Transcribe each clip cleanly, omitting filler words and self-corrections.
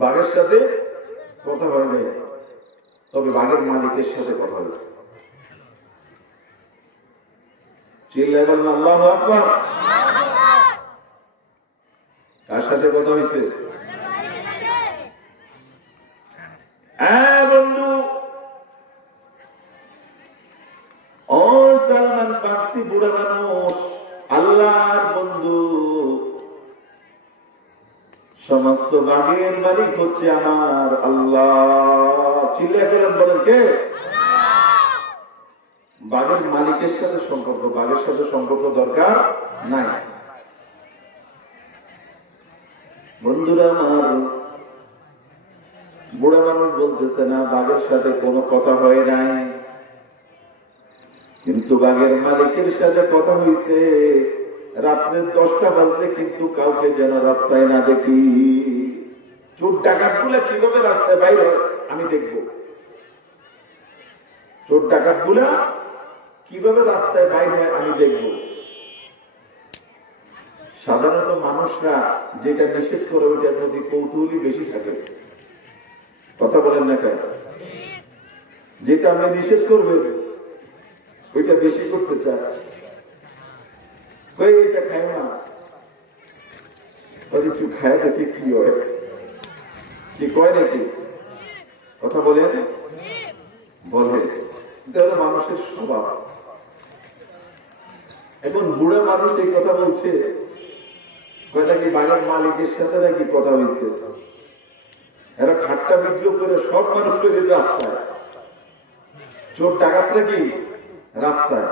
বাঘের সাথে কথা হয় নাই, তবে বাঘের মালিকের সাথে কথা হয়েছে। চিল্লায় বলেন আল্লাহু আকবার। কার সাথে কথা হয়েছে? বন্ধু, ও সালমান ফার্সি বুড়া মানুষ, আল্লাহর বন্ধু, সমস্ত বাঘের মালিক হচ্ছে আমার আল্লাহ। চিল্লায় বলেন কে? বাঘের মালিকের সাথে সম্পর্ক, বাঘের সাথে সম্পর্ক দরকার নাই। বন্ধুরা আমার, বুড়া মানুষ বলতেছে না বাঘের সাথে কোনো কথা হয় নাই, কিন্তু বাঘের মালিকের সাথে কথা হয়েছে। রাত্রে 10টা বাজলে কিন্তু কাউকে যেন রাস্তায় না দেখি। চোর ডাকাত গুলা কিভাবে রাস্তায় বাইরে আমি দেখবো, চোর ডাকাত গুলা কিভাবে রাস্তায় বাইরে আমি দেখবো। সাধারণত মানুষরা যেটা নিষেধ করে ওইটার প্রতি কৌতূহলী বেশি থাকে। কথা বলেন না কেন? যেটা আপনি নিষেধ করবেন ওইটা বেশি করতে চায়। এটা খায় না, একটু খায় দেখি কি হয়, কি কয় নাকি? কথা বলেন, বলে। এটা হলো মানুষের স্বভাব। এখন বুড়া মানুষ এই কথা বলছে, নাকি বাঘের মালিকের সাথে নাকি কথা হয়েছে। এরা ঠাট্টা বিদ্রোহ করে সব মানুষ রাস্তায়, চোর ডাকাতরা কি রাস্তায়।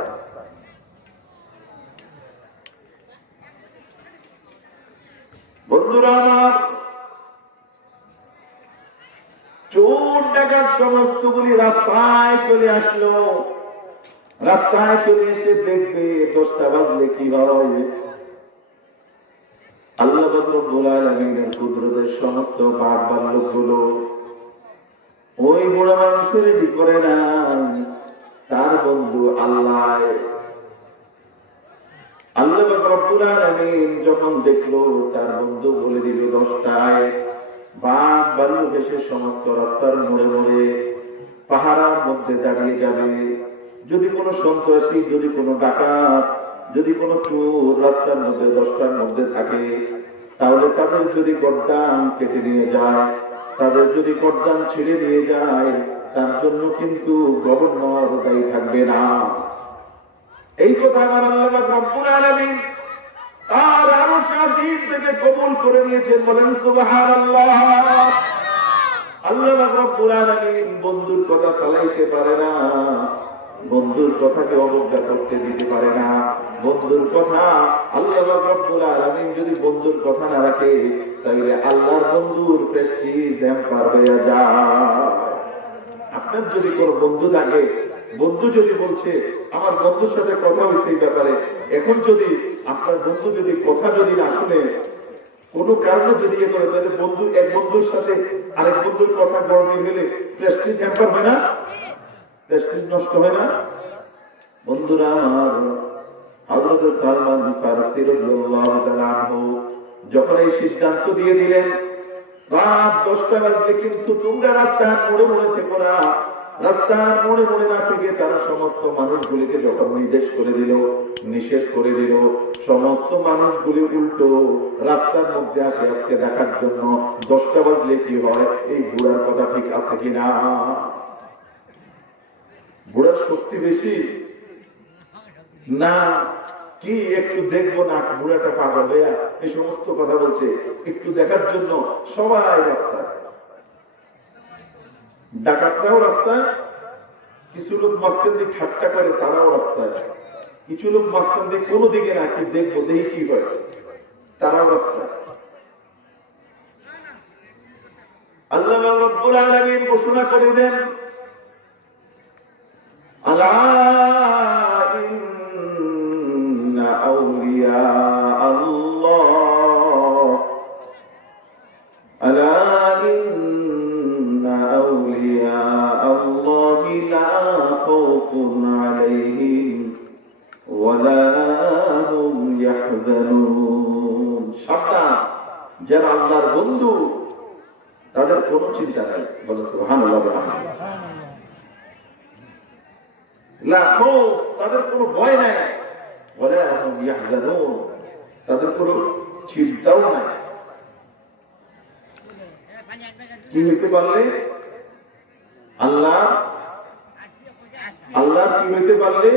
বন্ধুরা আমার, চোর ডাকাত সমস্তগুলি রাস্তায় চলে আসলো। রাস্তায় চলে এসে দেখবে 10টা বাজলে কি হয়। আল্লাহ রাব্বুল আলামিনের কুদরতের সমস্ত বাঘ ভাল্লুকগুলো ওই বুড়া মানুষের করে না, তার বন্ধু আল্লাহ। আল্লাহ রাব্বুল আলামিন যখন দেখলো তার বন্ধু বলে দিল 10টায় বাঘ ভাল্লুক এসে সমস্ত রাস্তার মোড়ে মোড়ে পাহারার মধ্যে দাঁড়িয়ে যাবে। যদি কোনো সন্ত্রাসী, যদি কোনো ডাকাত, যদি কোনো চোর রাস্তার মধ্যে 10টার মধ্যে থাকে, তাহলে তাদের যদি গর্দান কেটে নিয়ে যায়, তাদের যদি গর্দান ছিঁড়ে নিয়ে যায়, তার জন্য কিন্তু গভর্নর দায়ী থাকবে না। এই কথা আমার আল্লাহ রাব্বুল আলামিন তার আরশ আজিম থেকে কবুল করে নিয়েছেন। বলেন সুবহানাল্লাহ। আল্লাহ রাব্বুল আলামিন বন্ধুর কথা ফলাইতে পারে না, বন্ধুর কথাকে অবজ্ঞা করতে দিতে পারে না। বন্ধুর কথা আল্লাহ রাব্বুল আলামিন যদি বন্ধুর কথা না রাখে, তাহলে আল্লাহর বন্ধুর প্রেস্টিজ হ্যাম্পার হয়ে যায়। আপনার যদি কোনো বন্ধু থাকে, বন্ধু যদি বলছে আমার বন্ধুর সাথে কথা হয়েছে এই ব্যাপারে, এখন যদি আপনার বন্ধু যদি কথা যদি না শুনে, কোনো কারণে যদি ইয়ে করে, তাহলে বন্ধু এক বন্ধুর সাথে আরেক বন্ধুর কথা গড়ে গেলে প্রেস্টিজ হ্যাম্পার হয় না? প্রেস্টিজ নষ্ট হয় না? বন্ধুরা আমার, হযরত সালমান ফারসি রাদিয়াল্লাহু তাআলা আনহু যখন এই সিদ্ধান্ত দিয়ে দিলেন রাত 10টা বাজলে কিন্তু তোমরা রাস্তার মোড়ে মোড়ে থেকো না, রাস্তার মোড়ে মোড়ে না থেকে তারা সমস্ত মানুষগুলিকে যখন নির্দেশ করে দিল, নিষেধ করে দিল, সমস্ত মানুষগুলি উল্টো রাস্তার মধ্যে আসে আজকে দেখার জন্য 10টা বাজলে কি হয়, এই বুড়ার কথা ঠিক আছে কিনা। বুড়ার শক্তি বেশি না কি একটু দেখবো না বুড়াটা পাগল হইয়া এই সমস্ত কথা বলছে, একটু দেখার জন্য সবাই রাস্তায়। ডাকাতরাও রাস্তায়, কিছু লোক মাঝখান দিয়ে ঠাট্টা করে তারাও রাস্তায়, কিছু লোক মাঝখান দিয়ে কোনো দিকে না কি দেখবো দেখি কি হয় তারাও রাস্তায়। আল্লাহ রাব্বুল আলামিন ঘোষণা করে দেন, আলা ইন্না আউলিয়া আল্লাহ, আলা ইন্না আউলিয়া আল্লাহ লা খাউফুন আলাইহিম ওয়া লা হুম ইয়াহজানুন। সাবধান, যারা আল্লাহর বন্ধু তাদের কোনো চিন্তা নাই। বলে সুবহানাল্লাহ। লা খাউফ, তাদের কোনো ভয় নাই। ওয়ালা হুম ইয়াহজানুন, তাদের কোনো চিন্তাও নাই। কি হইতে পারলে আল্লাহ কি হইতে পারলে,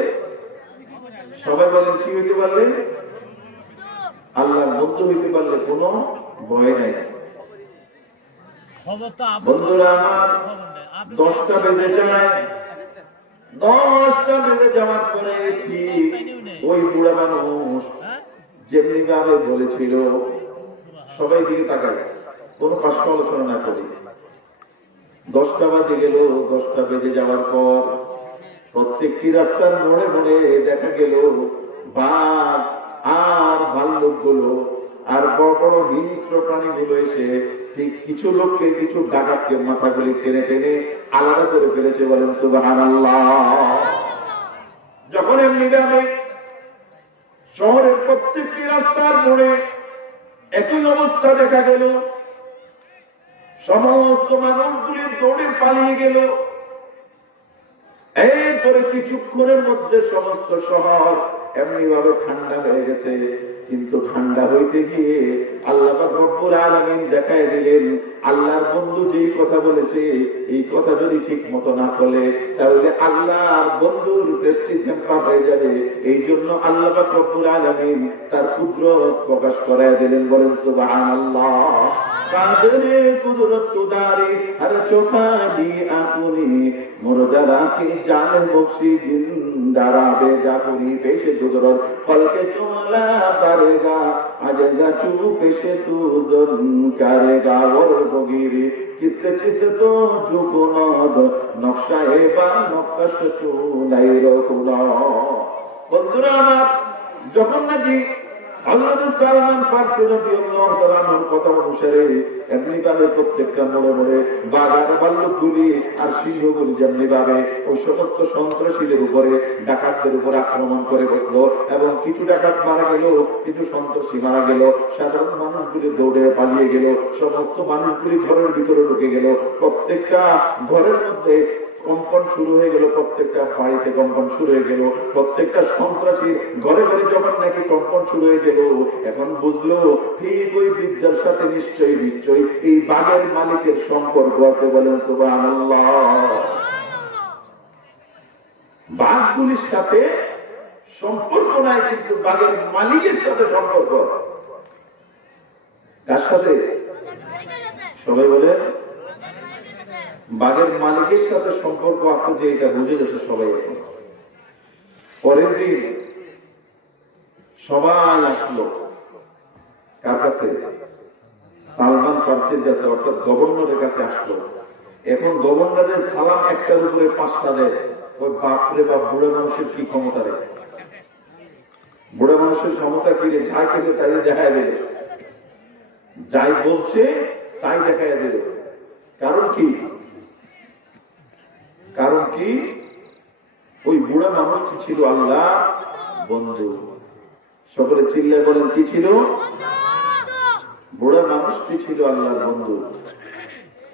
সবাই বলেন কি হইতে পারলে, আল্লাহর বন্ধু হইতে পারলে কোনো ভয় নাই। বন্ধুরা আমার, 10টা বেজে যায়, 10টা বেজে যাওয়ার পরে ঠিক ওই বুড়া মানুষ যেমনি ভাবে বলেছিল, সবাই দিকে তাকায়, কোনো পার্শ্ব আলোচনা না করি। 10টা বাজে গেল। 10টা বেজে যাওয়ার পর প্রত্যেকটি রাস্তার মোড়ে মোড়ে দেখা গেল বাঘ আর ভাল্লুক গুলো আর বড় বড় হিংস্র প্রাণীগুলো এসে ঠিক কিছু লোককে, কিছু ডাকাতকে মাথাগুলি টেনে টেনে আলাদা করে ফেলেছে। বলেন সুবহানাল্লাহ। যখন এমনি ভাবে শহরের প্রত্যেকটি রাস্তার মোড়ে একই অবস্থা দেখা গেল, সমস্ত মানুষগুলি দৌড়ে পালিয়ে গেল। এরপরে কিছুক্ষণের মধ্যে সমস্ত শহর এমনি ভাবে ঠান্ডা হয়ে গেছে। কিন্তু ঠান্ডা হইতে গিয়ে আল্লাহ পাক রব্বুল আলামিন দেখায় দিলেন, আল্লাহর বন্ধু যেই কথা বলেছে এই কথা যদি ঠিক মতো না চলে তাহলে আল্লাহর বন্ধুর দৃষ্টি ঝাপটা হয়ে যাবে। এই জন্য আল্লাহ পাক রব্বুল আলামিন তার কুদরত প্রকাশ করায় দিলেন। বলেন সুবহানাল্লাহ। কাদরে কুদরত তুদারি হর চোখালি আপনি মুর্দা রাখি জান বখশি জিন্দারা বেজাকুনি পেশে কুদরত ফলকে চোলা পারেগা আজা চু পেশে সুজন করেগা ওর বগিরি কিসতে চিসতো জুকুনদ নকশায়ে বা নকশ চুলাই রকুলা। বন্ধুরা আমার, যখন নাকি হযরত সালমান ফারসি রাদিয়াল্লাহু তাআলা আনহুর কথা অনুসারে এমনি ভাবে প্রত্যেকটা মোড়ে মোড়ে বাঘ আর ভাল্লুকগুলি আর সিংহগুলি যেমনি ভাবে ওই সমস্ত সন্ত্রাসীদের উপরে, ডাকাতদের উপরে আক্রমণ করে বসলো এবং কিছু ডাকাত মারা গেল, কিছু সন্ত্রাসী মারা গেল, সাধারণ মানুষগুলি দৌড়ে পালিয়ে গেল, সমস্ত মানুষগুলি ঘরের ভিতরে ঢুকে গেল। প্রত্যেকটা ঘরের মধ্যে কম্পন শুরু হয়ে গেল, প্রত্যেকটা বাড়িতে কম্পন শুরু হয়ে গেল, প্রত্যেকটা সন্ত্রাসীর ঘরে ঘরে যখন নাকি কম্পন শুরু হয়ে গেল, এখন বুঝলো ঠিক ওই বৃদ্ধার সাথে নিশ্চয়ই এই বাঘের মালিকের সম্পর্ক আছে। বলেন সুবহানাল্লাহ। বাঘগুলির সাথে সম্পর্ক নাই, কিন্তু বাঘের মালিকের সাথে সম্পর্ক আছে। কার সাথে? সবাই বলেন বাঘের মালিকের সাথে সম্পর্ক আছে, যে এটা বুঝে গেছে সবাই। এখন পরের দিন সবাই আসলো কার কাছে? সালমান ফারসির কাছে, অর্থাৎ গভর্নরের কাছে আসলো। এখন গভর্নরের সালাম একটার উপরে 5টা দেয়। ওই বাপরে বাপ, বুড়ো মানুষের কি ক্ষমতা রে! বুড়ো মানুষের ক্ষমতা কি রে! যাই কিছু তাই দেখায় দিল, যাই বলছে তাই দেখায় দিল। কারণ কি? ওই বুড়া মানুষটি ছিল আল্লাহ বন্ধু। সকলে চিল্লায় বলেন কি ছিল? বুড়া মানুষটি ছিল আল্লাহর বন্ধু।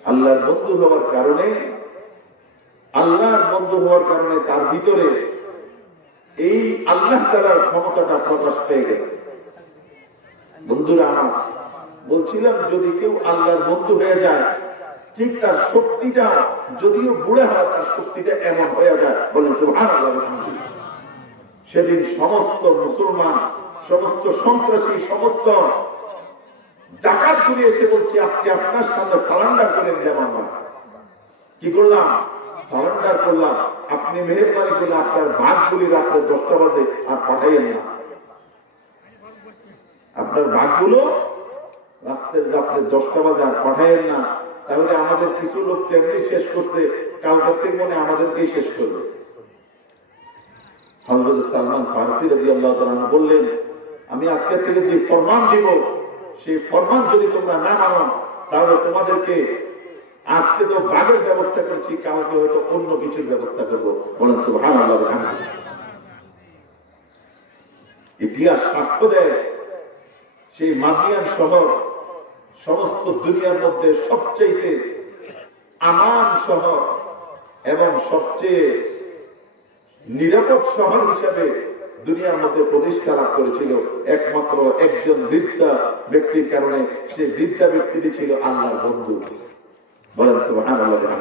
আল্লাহর বন্ধু হওয়ার কারণে তার ভিতরে এই আল্লাহ তাআলার ক্ষমতাটা প্রকাশ পেয়ে গেছে। বন্ধুরা আমার, বলছিলাম যদি কেউ আল্লাহর বন্ধু হয়ে যায়, ঠিক তার শক্তিটা, যদিও বুড়া হয়, তার শক্তিটা এমন হয়ে যায়। বলেন সুবহানাল্লাহ। সেদিন সমস্ত মুসলমান, সমস্ত সন্ত্রাসী, সমস্ত ডাকাতগুলি এসে বলছে, আজকে আপনার সামনে সারেন্ডার করে নিলাম। আমরা কি করলাম? সারেন্ডার করলাম। আপনি মেহেরবানি করলে আপনার বাঘগুলি রাত্রে 10টা বাজে আর পাঠাইয়েন না। আপনার বাঘগুলো রাত্রে 10টা বাজে আর পাঠাইয়েন না। তাহলে আমাদের কিছু লোক এমনি শেষ করছে, কালকে থেকে মনে আমাদেরকেই শেষ করবে। হযরত সালমান ফারসি রাদিয়াল্লাহু তাআলা বললেন, আমি আজকে থেকে যে ফরমান দিব, সেই ফরমান যদি তোমরা না মানো তাহলে তোমাদেরকে আজকে তো বাঘের ব্যবস্থা করছি, কালকে হয়তো অন্য কিছুর ব্যবস্থা করবো। বলেন সুবহানাল্লাহ। ইতিহাস সাক্ষ্য দেয়, সেই মাদিয়ান শহর সমস্ত দুনিয়ার মধ্যে সবচেয়ে আমান শহর এবং সবচেয়ে নিরাপদ শহর হিসাবে দুনিয়ার মধ্যে প্রতিষ্ঠা লাভ করেছিল একমাত্র একজন বৃদ্ধা ব্যক্তির কারণে। সে বৃদ্ধা ব্যক্তিটি ছিল আল্লাহর বন্ধু। বলেন সুবহানাল্লাহ।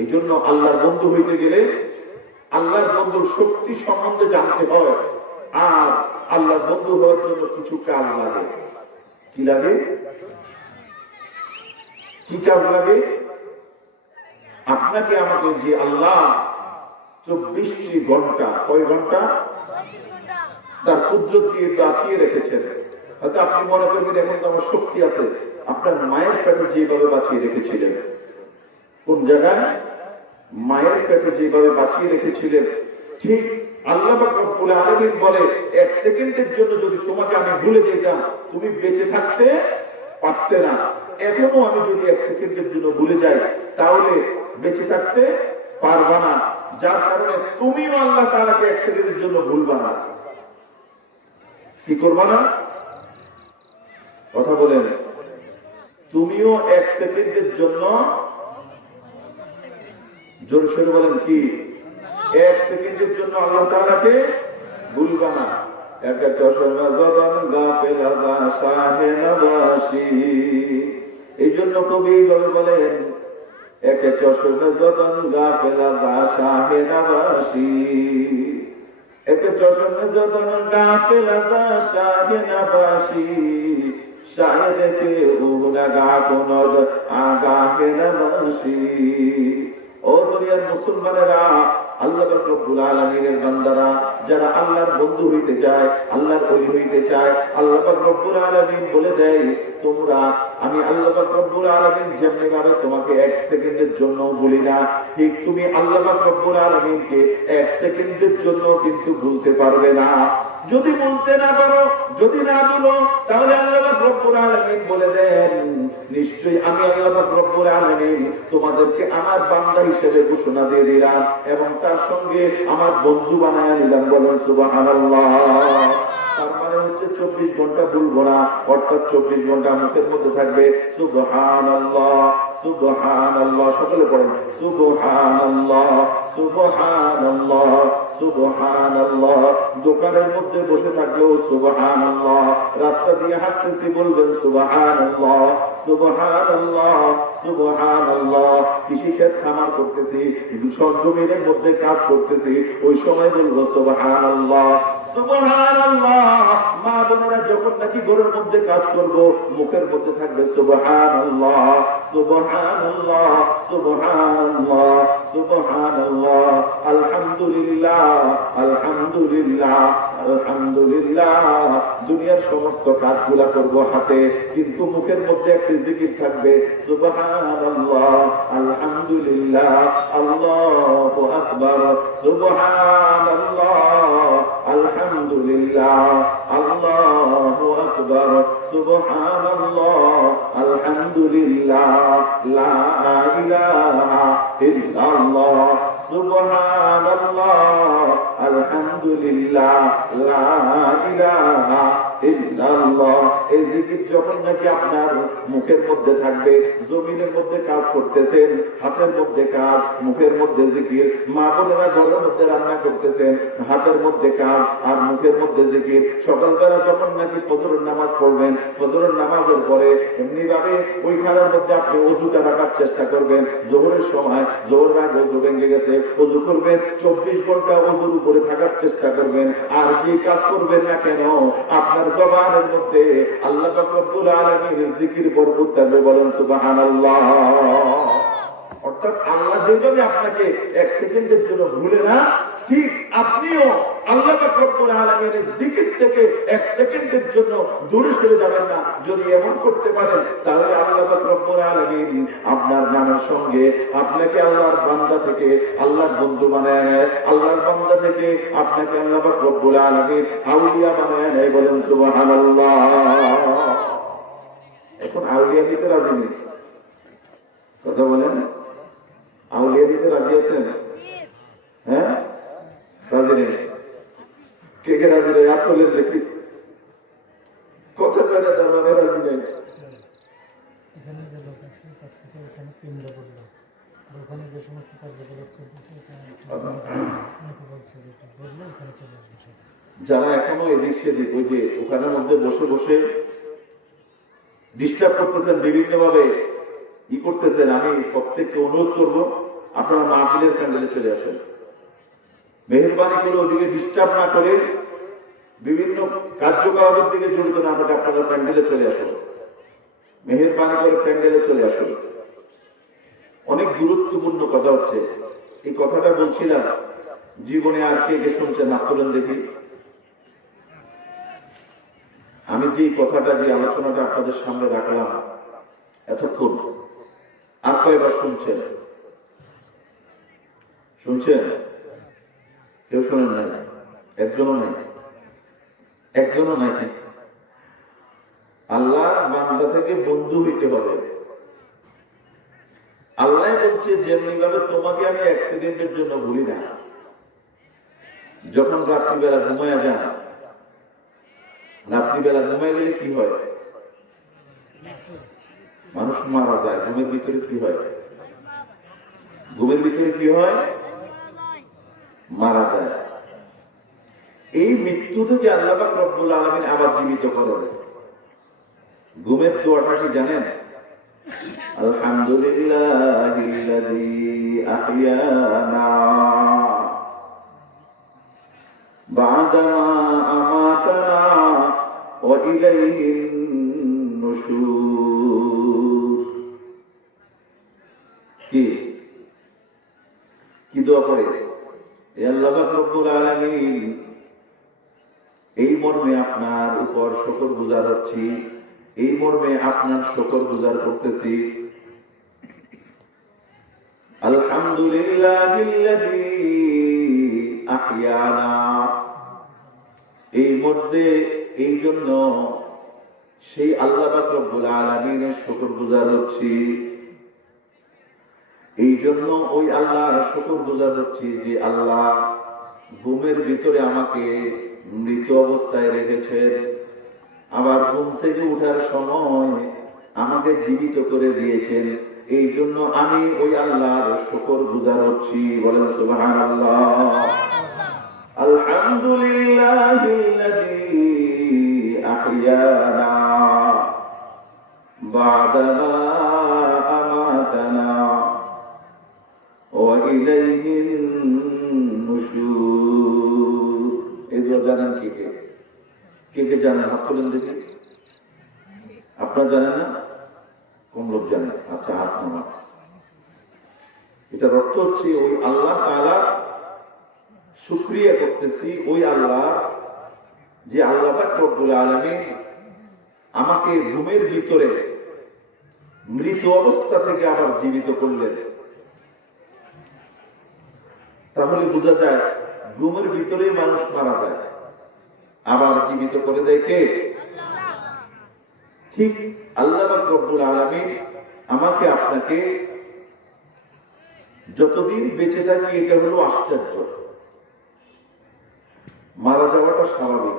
এই জন্য আল্লাহর বন্ধু হইতে গেলে আল্লাহর বন্ধুর শক্তি সম্বন্ধে জানতে হয়, আর আল্লাহর বন্ধু হওয়ার জন্য কিছু কাজ লাগে। কি লাগে? কি কাজ লাগে? আপনাকে আমাকে যে আল্লাহ 24টি ঘন্টা, কয় ঘন্টা তার কুদরত দিয়ে বাঁচিয়ে রেখেছেন। হয়তো আপনি মনে করবেন এখন তো আমার শক্তি আছে। আপনার মায়ের পেটে যেভাবে বাঁচিয়ে রেখেছিলেন, কোন জায়গায়? মায়ের পেটে যেভাবে বাঁচিয়ে রেখেছিলেন, ঠিক আল্লাহ পাক রব্বুল আলামিন বলে, এক সেকেন্ডের জন্য যদি তোমাকে আমি ভুলে যেতাম, তুমি বেঁচে থাকতে পারতে না। এখনো আমি যদি এক সেকেন্ডের জন্য ভুলে যাই, তাহলে বেঁচে থাকতে পারবা না। যার কারণে তুমিও আল্লাহ তাআলাকে এক সেকেন্ডের জন্য ভুলবা না। কি করবা না? কথা বলেন। তুমিও এক সেকেন্ডের জন্য, জোর সরে বলেন, কি এক সেকেন্ডের জন্য আল্লাহ তাআলাকে ভুলবা না। এই জন্য কবি বলেন, একে চশমে যতন গাফেলা যা শাহে নবাসী, একে চশমে যতন গাফেলা যা শাহে নবাসী, শায়দকে উগনা গা কোনদ আগাহে নবাসী। ও দুনিয়ার মুসলমানেরা, আল্লাহ রাব্বুল আলামিনের বান্দারা, যারা আল্লাহর বন্ধু হইতে চায়, আল্লাহর ওলি হইতে চায়, আল্লাহ রাব্বুল আলামিন বলে দেয়, তোমরা, আমি আল্লাহ রাব্বুল আলামিন যেমনি ভাবে তোমাকে এক সেকেন্ডের জন্য বলি না, ঠিক তুমি আল্লাহ রাব্বুল আলামিনকে এক সেকেন্ডের জন্য কিন্তু ভুলতে পারবে না। যদি বলতে না পারো, যদি না বলো, তাহলে আল্লাহ রাব্বুল আলামিন বলে দেন, নিশ্চয়ই আমি আল্লাহ রাব্বুল আলামিন তোমাদেরকে আমার বান্দা হিসেবে ঘোষণা দিয়ে দিলাম এবং তার সঙ্গে আমার বন্ধু বানায় নিলাম। বলেন সুবহানাল্লাহ। তার মানে হচ্ছে 24 ঘন্টা ভুলবো না, অর্থাৎ 24 ঘন্টা মুখের মধ্যে থাকবে সুবহানাল্লাহ, সুবহানাল্লাহ। সকলে পড়েন সুবহানাল্লাহ, সুবহানাল্লাহ, সুবহানাল্লাহ। দোকানের মধ্যে বসে থাকলেও সুবহানাল্লাহ, রাস্তা দিয়ে হাঁটতেছি বলবেন সুবহানাল্লাহ, সুবহানাল্লাহ, সুবহানাল্লাহ। কৃষিক্ষেত খামার করতেছি, জমিনের মধ্যে কাজ করতেছি, ওই সময় বলবো সুবহানাল্লাহ, সুবহানাল্লাহ। মা বোনেরা যখন নাকি ঘরের মধ্যে কাজ করব, মুখের মধ্যে থাকবে সুবহানাল্লাহ, সুবহানাল্লাহ, সুবহানাল্লাহ, সুবহানাল্লাহ, আলহামদুলিল্লাহ, আলহামদুলিল্লাহ, আলহামদুলিল্লাহ। দুনিয়ার সমস্ত কাজগুলা করব হাতে, কিন্তু মুখের মধ্যে একটি জিকির থাকবে সুবহানাল্লাহ, আলহামদুলিল্লাহ, আল্লাহু আকবার, সুবহানাল্লাহ, আলহামদুলিল্লাহ, আল্লাহু আকবার, সুবহানাল্লাহ, আলহামদুলিল্লাহ, লা ইলাহা ইল্লাল্লাহ, সুবহানাল্লাহ, আলহামদুলিল্লাহ, লা ইলাহা ইল্লাল্লাহ। এই জিকির যখন নাকি আপনার মুখের মধ্যে থাকবে, জমিনের মধ্যে কাজ করতেছেন, হাতের মধ্যে কাজ, মুখের মধ্যে জিকির, মা বোনেরা ঘরের মধ্যে রান্না করতেছেন, হাতের মধ্যে কাজ আর মুখের মধ্যে জিকির। সকালবেলা যখন নাকি ফজরের নামাজ পড়বেন, ফজরের নামাজের পরে এমনি ভাবে ওই খালের মধ্যে আপনি ওযুটা রাখার চেষ্টা করবেন। যোহরের সময়, যোহর আগে ওযু ভেঙে গেছে, ওযু করবেন, 24 ঘন্টা ওযুর উপরে থাকার চেষ্টা করবেন। আর যে কাজ করবেন না কেন, আপনার জবানের মধ্যে আল্লাহ রাব্বুল আলামিনের জিকির বরকত থাকবে। বলেন সুবহানাল্লাহ। অর্থাৎ আল্লাহ যেভাবে আপনাকে এক সেকেন্ডের জন্য ভুলে না, ঠিক আপনিও আল্লাহ রাব্বুল আলামিনের জিকির থেকে এক সেকেন্ডের জন্য দূরে সরে যাবেন না। যদি এমন করতে পারেন, তাহলে আল্লাহ রাব্বুল আলামিন আপনার নামের সঙ্গে আপনাকে আল্লাহর বান্দা থেকে আল্লাহর বন্ধু বানায় নেয়, আল্লাহর বান্দা থেকে আপনাকে আল্লাহ রাব্বুল আলামিন আউলিয়া বানায় নেয়। বলেন সুবহানাল্লাহ। এখন আউলিয়া দিতে রাজি নেই, কথা বলেন, আউলিয়া দিতে রাজি আছেন? হ্যাঁ, রাজি নেই। কে কে রাজি নেই? আপনাদের দেখি কথা কয়টা, তার মানে রাজি নেই। এখানে যে লোক আছে তার থেকে ওখানে পিণ্ড করলো, ওখানে যে সমস্ত কার্যকলাপ করতেছে অনেকে বলছে যে এটা বললে ওখানে চলে আসবে সব। যারা এখনো এদিক সেদিক ওই যে ওখানের মধ্যে বসে বসে ডিস্টার্ব করতেছেন, বিভিন্ন ভাবে করতেছেন, আমি প্রত্যেককে অনুরোধ করব আপনারা মাহফিলের প্যান্ডেলে চলে আসেন। মেহেরবানি করে ওদিকে ডিস্টার্ব না করে বিভিন্ন কার্যকলাপের দিকে জড়িত না থাকে আপনারা প্যান্ডেলে চলে আসুন। মেহেরবানি করে প্যান্ডেলে চলে আসুন। অনেক গুরুত্বপূর্ণ কথা হচ্ছে, এই কথাটা বলছিলাম, জীবনে আর কে কে শুনছেন হাত তোলেন দেখি। আমি যে কথাটা, যে আলোচনাটা আপনাদের সামনে রাখলাম এতক্ষণ, আর কয়বার শুনছেন? শুনছেন? কেউ শোনেন নাই? একজনও নেই, একজনও নাই। আল্লাহ বান্দা থেকে বন্ধু হইতে হবে। আল্লাহ বলছে যেমনি ভাবে তোমাকে আমি অ্যাক্সিডেন্টের জন্য ভুলি না। যখন রাত্রিবেলা ঘুমায় যান, রাত্রিবেলা ঘুমায় গেলে কি হয়? মানুষ মারা যায়। ঘুমের ভিতরে কি হয়? ঘুমের ভিতরে কি হয়? মারা যায়। এই মৃত্যু থেকে আল্লাহ পাক রব্বুল আলামিন আবার জীবিত করেন। ঘুমের দোয়াটা কি জানেন? আলহামদুলিল্লাহিল্লাযী আহইয়ানা বা'দামা আমাতানা ওয়া ইলাইহিন নুশুর। কি কি দোয়া করে? হে আল্লাহ পাক রব্বুল আলামিন, এই মর্মে আপনার উপর শুকরগুজার হচ্ছি, এই মর্মে আপনার শুকরগুজার করতেছি। আলহামদুলিল্লাহিল্লাযী আহইয়ানা, এই মধ্যে এই জন্য সেই আল্লাহ পাক রব্বুল আলামিনের শুকরগুজার হচ্ছি। এই জন্য ওই আল্লাহর শুকরগুজার হচ্ছি যে আল্লাহ ঘুমের ভিতরে আমাকে মৃত অবস্থায় রেখেছেন, আবার ঘুম থেকে উঠার সময় আমাকে জীবিত করে দিয়েছেন। এই জন্য আমি ওই আল্লাহর শুকরগুজার হচ্ছি। বলেন সুবহানাল্লাহ। আলহামদুলিল্লাহিল্লাযী আহইয়ানা বা'দামা আমাতানা ওয়া ইলাইহিন নুশুর। এই দোয়া জানেন কে কে? কে কে জানেন? হাত তুলেন দেখি। আপনারা জানেন না? কোন লোক জানে? আচ্ছা, হাত নামান। এটার অর্থ হচ্ছে ওই আল্লাহ তাআলা শুকরিয়া করতেছি, ওই আল্লাহ যে আল্লাহ পাক রব্বুল আলামিন আমাকে ঘুমের ভিতরে মৃত অবস্থা থেকে আবার জীবিত করলেন। তাহলে বোঝা যায় ঘুমের ভিতরে মানুষ মারা যায়, আবার জীবিত করে দেয় কে? ঠিক আল্লাহ পাক রব্বুল আলামিন আমাকে আপনাকে যতদিন বেঁচে থাকি, এটা হলো আশ্চর্য। মারা যাওয়াটা স্বাভাবিক,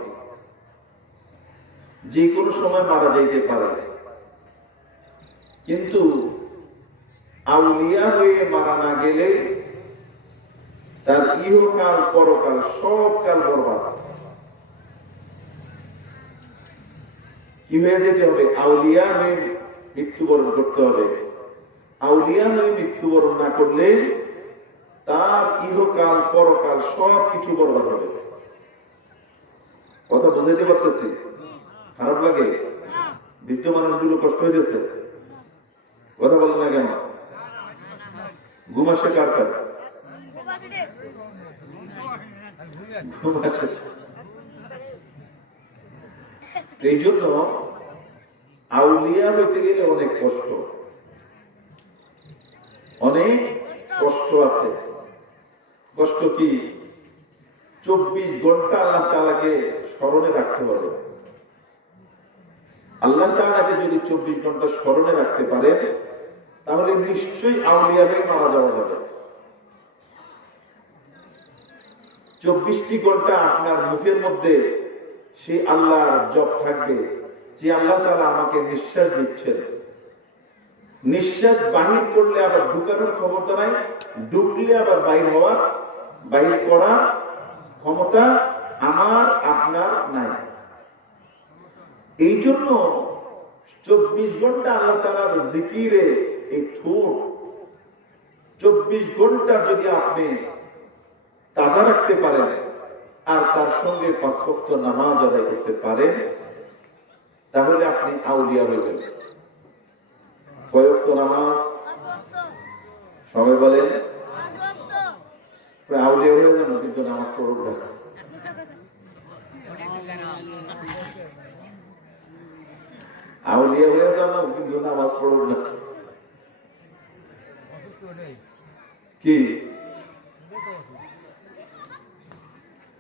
যে কোনো সময় মারা যাইতে পারে, কিন্তু আউলিয়া হয়ে মারা না গেলে তার ইহকাল পরকাল সব কাল বরবাদ। কি হয়ে যেতে হবে? আউলিয়া হয়ে মৃত্যুবরণ করতে হবে। আউলিয়া হয়ে মৃত্যুবরণ না করলে তার ইহকাল পরকাল সব কিছু বরবাদ হবে। কথা বুঝাইতে পারতেছি? খারাপ লাগে? বৃদ্ধ মানুষগুলো কষ্ট হইতেছে? কথা বলেন না কেন? ঘুম আসে কার কার? ঘুম আসে। এই জন্য আউলিয়া হইতে গেলে অনেক কষ্ট, অনেক কষ্ট আছে। কষ্ট কি? 24 ঘন্টা আল্লাহ তাআলাকে স্মরণে রাখতে হবে। আল্লাহ তাআলাকে যদি 24 ঘন্টা স্মরণে রাখতে পারেন, তাহলে নিশ্চয়ই আউলিয়া হয়ে মারা যাওয়া যাবে। 24টি ঘন্টা আপনার মুখের মধ্যে সেই আল্লাহর জপ থাকবে, যে আল্লাহ তাআলা আমাকে নিঃশ্বাস দিচ্ছেন, নিঃশ্বাস বাহির করলে আবার ঢুকানোর ক্ষমতা নাই, ঢুকলে আবার বাহির করার ক্ষমতা আমার আপনার নাই। এই জন্য 24 ঘন্টা আল্লাহ তাআলার জিকিরে এই ঠোঁট 24 ঘন্টা যদি আপনি তাজা রাখতে পারেন আর তার সঙ্গে 5 ওয়াক্ত নামাজ আদায় করতে পারেন, তাহলে আপনি আউলিয়া হইবেন। কয় ওয়াক্ত নামাজ? সবাই বলেন আউলিয়া হয়ে যান, কিন্তু নামাজ পড়ব না। আউলিয়া হয়ে যান কিন্তু নামাজ পড়ব না কি?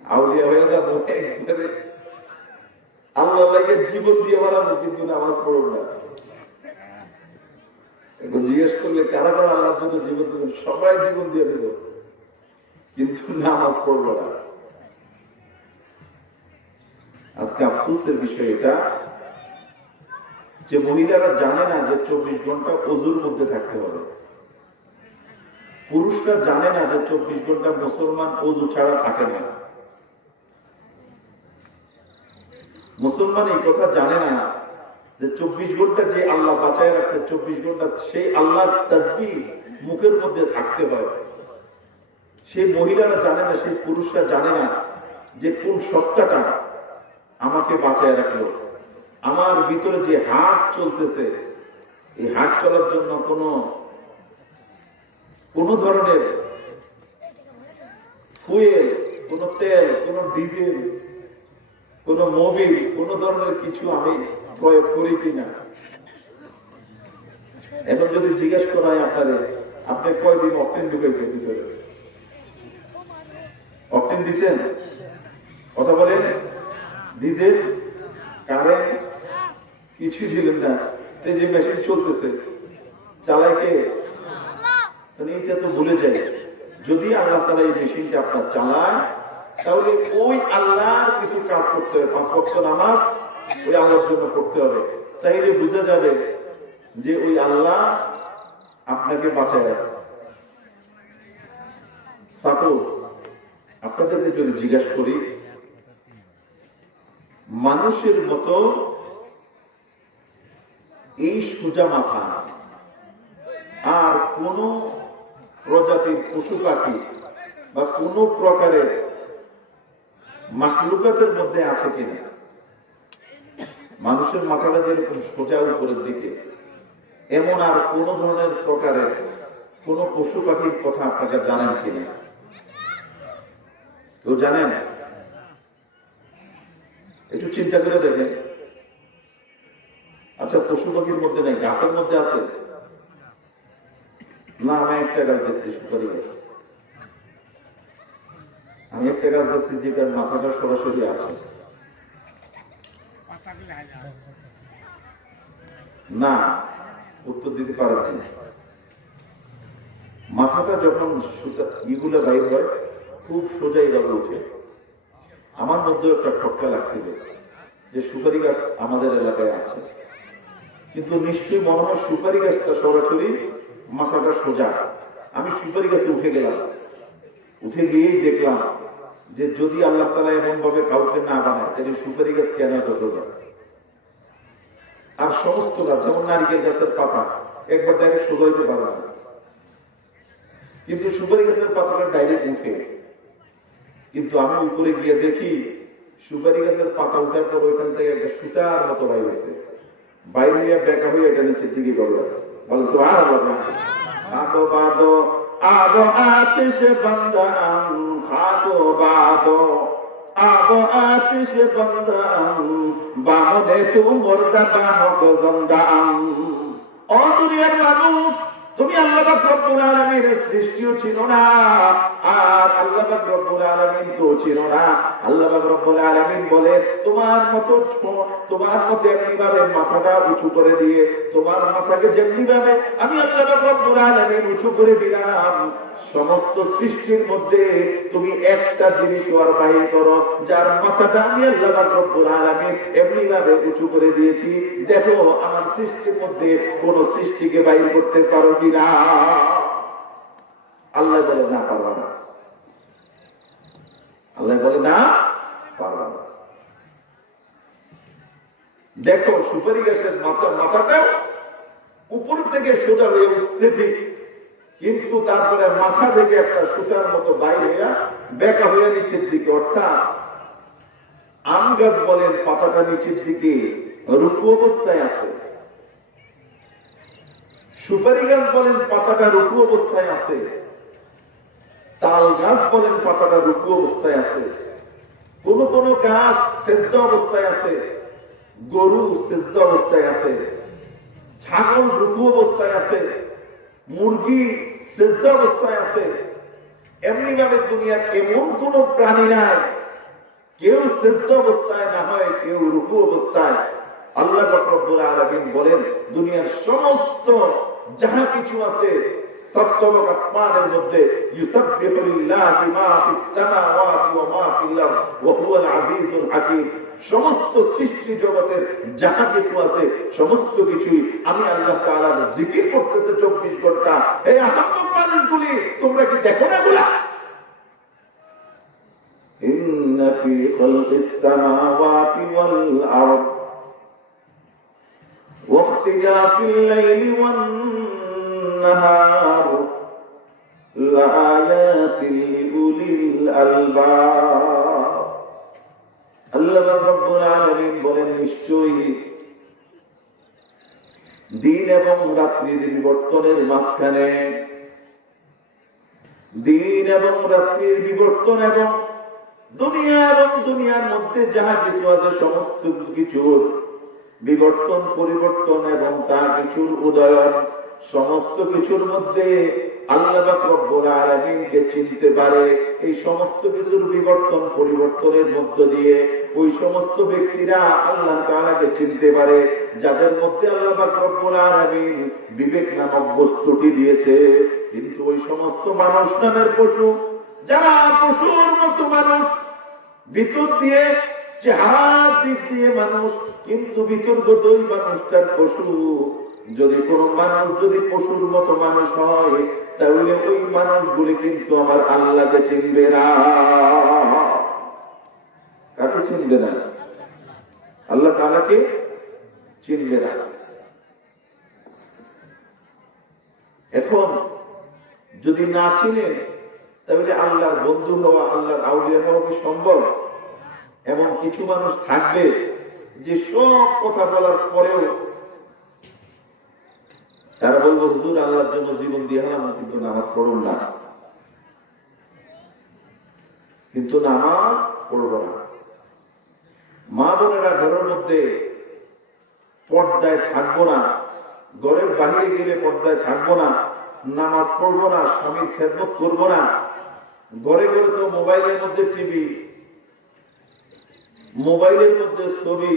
আউলিয়া হয়ে যাবো একবারে আল্লাহ লাগে জীবন দিয়ে বাড়াবো, কিন্তু নামাজ পড়ব না। এখন জিজ্ঞেস করলে কারা কারা আল্লাহর জন্য জীবন দেবেন? সবাই জীবন দিয়ে দেব, কিন্তু নামাজ পড়ব না। আজকে আফসোসের বিষয় এটা যে মহিলারা জানে না যে 24 ঘন্টা ওযুর মধ্যে থাকতে হবে। পুরুষরা জানে না যে 24 ঘন্টা মুসলমান ওযু ছাড়া থাকে না। মুসলমান এই কথা জানে না যে 24 ঘন্টা যে আল্লাহ বাঁচায় রাখছে, 24 ঘন্টা সেই আল্লাহর তাসবিহ মুখের মধ্যে থাকতে হয়। সেই মহিলারা জানে না, সেই পুরুষরা জানে না যে কোন সত্তাটা আমাকে বাঁচায় রাখলো। আমার ভিতরে যে হাট চলতেছে, এই হাট চলার জন্য কোন ধরনের ফুয়েল, কোন তেল, কোন ডিজেল, কোন মোবিল, কোন ধরনের কিছু আমি প্রয়োগ করি কিনা। এখন যদি জিজ্ঞেস করা হয় আপনি কয়দিন অকটেন ঢুকেছেন ভিতরে? অকটেন দিছেন? কথা বলেন। ডিজেল, কারেন্ট কিছুই দিলেন না। এই যে মেশিন চলতেছে চালায় কে? এটা তো ভুলে যায়। যদি আল্লাহ তাআলা এই মেশিনটা আপনার চালায়, তাহলে ওই আল্লাহর কিছু কাজ করতে হবে। 5 ওয়াক্ত নামাজ ওই আল্লাহর জন্য করতে হবে। তাইলে বোঝা যাবে যে ওই আল্লাহ আপনাকে বাঁচায় আছে। সাপোজ আপনাদেরকে যদি জিজ্ঞেস করি, মানুষের মতো এই সোজা মাথা আর কোন প্রজাতির পশু পাখি বা কোন প্রকারের মাখলুকাতের মধ্যে আছে কিনা? মানুষের মাথাটা যেরকম সোজা উপরের দিকে, এমন আর কোন ধরনের প্রকারের কোন পশু পাখির কথা আপনারা জানেন কিনা? কেউ জানেন? একটু চিন্তা করে দেখেন। আচ্ছা, পশু পাখির মধ্যে নেই, গাছের মধ্যে আছে না? আমি একটা গাছ দেখছি, সুপারি গাছ। আমি একটা গাছ দেখছি যেটার মাথাটা সরাসরি আছে। না, উত্তর দিতে পারেন না। মাথাটা যখন ইগুলো বাইর হয় খুব সোজা এইভাবে উঠে। আমার মধ্যে একটা খটকা লাগছিল যে সুপারি গাছ আমাদের এলাকায় আছে, কিন্তু নিশ্চয়ই মনে হয় সুপারি গাছটা সরাসরি মাথাটা সোজা। আমি সুপারি গাছে উঠে গেলাম। উঠে গিয়েই দেখলাম যে যদি আল্লাহ তাআলা এমন ভাবে কাউকে না বানায়, তাহলে সুপারি গাছ কেন এত সোজা? আর সমস্ত গাছ, যেমন নারিকেল গাছের পাতা একবার ডাইরেক্ট সোজা হইতে পারে না, কিন্তু সুপারি গাছের পাতাটা ডাইরেক্ট উঠে। কিন্তু আমি উপরে গিয়ে দেখি সুপারি গাছের পাতা উঠার পর ওইখান থেকে একটা সুতার মতো বাইর হয়েছে। বাইরে হইয়া বেকা হয়ে এটা নিচের দিকে গড়ে আছে। বলে সুবহানাল্লাহ। খাকো বাদো আবো আতিশে বান্দাম, খাকো বাদো আবো আতিশে বান্দাম, বামনে তু মুর্দা বাহক জন্দাম। ও দুনিয়ার মানুষ, তুমি আল্লাহ পাক রব্বুল আলামিনের সৃষ্টিও ছিল না, আর আল্লাহ পাক রব্বুল আলামিন তো ছিল না। আল্লাহ পাক রব্বুল আলামিন বলে তোমার মতো এমনি ভাবে মাথাটা উঁচু করে দিয়ে, তোমার মাথা মাথাকে যেমনি ভাবে আমি আল্লাহ রাব্বুল আলামিন উঁচু করে দিলাম, সমস্ত সৃষ্টির মধ্যে তুমি একটা জিনিস আর বাহির করো যার মাথাটা আমি আল্লাহ রাব্বুল আলামিন এমনি ভাবে উঁচু করে দিয়েছি, দেখো আমার সৃষ্টির মধ্যে কোন সৃষ্টিকে বাহির করতে পারো কিনা। আল্লাহ বলে না, পারবা না। আল্লাহ বলে না, পারবা না। দেখো সুপারি গাছের মাথাটা উপর থেকে সোজা হয়ে উঠছে ঠিক, কিন্তু তারপরে মাথা থেকে একটা সুতার মতো বাইরে হইয়া বেঁকা হইয়া নিচের দিকে, অর্থাৎ আম গাছ বলেন পাতাটা নিচের দিকে রুকু অবস্থায় আছে, সুপারি গাছ বলেন পাতাটা রুকু অবস্থায় আছে, তাল গাছ বলেন পাতাটা রুকু অবস্থায় আছে, কোন কোন গাছ সেজদা অবস্থায় আছে, গরু সেজদা অবস্থায় আছে, ছাগল রুকু অবস্থায় আছে, মুরগি সেজদা অবস্থায় আছে। এমনি ভাবে দুনিয়ার এমন কোন প্রাণী নাই কেউ সেজদা অবস্থায় না হয়, কেউ রুকু অবস্থায়। আল্লাহ রাব্বুল আলামিন বলেন দুনিয়ার সমস্ত যাহা কিছু আছে সপ্তমক আসমানের মধ্যে ইউসাব্বিহু লিল্লাহি মা ফিস সামাওয়াতি ওয়া মা ফিল আরদ ওয়া হুয়াল আজিজুল হাকীম। সমস্ত সৃষ্টি জগতের যাহা কিছু আছে সমস্ত কিছুই আমি আল্লাহ তাআলার জিকির করতেছে 24 ঘন্টা। এই আহম্মক মানুষগুলি তোমরা কি দেখো না এগুলা? ইন্না ফি খালকিস সামাওয়াতি ওয়াল আরদ ওয়া ইখতিলাফিল লাইলি ওয়ান নাহার লাআয়াতিন লিউলিল আলবাব। আল্লাহ রাব্বুল আলামিন বলেন নিশ্চয়ই দিন এবং রাত্রির বিবর্তনের মাঝখানে, দিন এবং রাত্রির বিবর্তন এবং দুনিয়া এবং দুনিয়ার মধ্যে যাহা কিছু আছে সমস্ত কিছুর বিবর্তন পরিবর্তন এবং তা কিছুর উদয়ন, সমস্ত কিছুর মধ্যে আল্লাহ রাব্বুল আলামিনকে চিনতে পারে। এই সমস্ত কিছুর বিবর্তন পরিবর্তনের মধ্য দিয়ে ওই সমস্ত ব্যক্তিরা আল্লাহ তাআলাকে চিনতে পারে যাদের মধ্যে আল্লাহ রাব্বুল আলামিন বিবেক নামক বস্তুটি দিয়েছে। কিন্তু ওই সমস্ত মানুষ নামের পশু, যারা পশুর মতো মানুষ, ভিতর দিয়ে চেহারার দিক দিয়ে মানুষ কিন্তু বিতর্কত ওই মানুষটার পশু। যদি কোনো মানুষ যদি পশুর মতো মানুষ হয় তাহলে ওই মানুষগুলি কিন্তু আমার আল্লাহকে চিনবে না। কাকে চিনবে না? আল্লাহ তাআলাকে চিনবে না। এখন যদি না চিনে তাহলে আল্লাহর বন্ধু হওয়া, আল্লাহর আউলিয়া হওয়া কি সম্ভব? এমন কিছু মানুষ থাকবে যে সব কথা বলার পরেও তারা বলবো হুজুর আল্লাহর জন্য জীবন দিয়ে হলাম কিন্তু নামাজ পড়ুন না, কিন্তু নামাজ পড়ব না। মা বোনেরা ঘরের মধ্যে পর্দায় থাকবো না, ঘরের বাহিরে গেলে পর্দায় থাকবো না, নামাজ পড়বো না, স্বামীর খেদমত করবো না। ঘরে ঘরে তো মোবাইলের মধ্যে টিভি, মোবাইলের মধ্যে ছবি,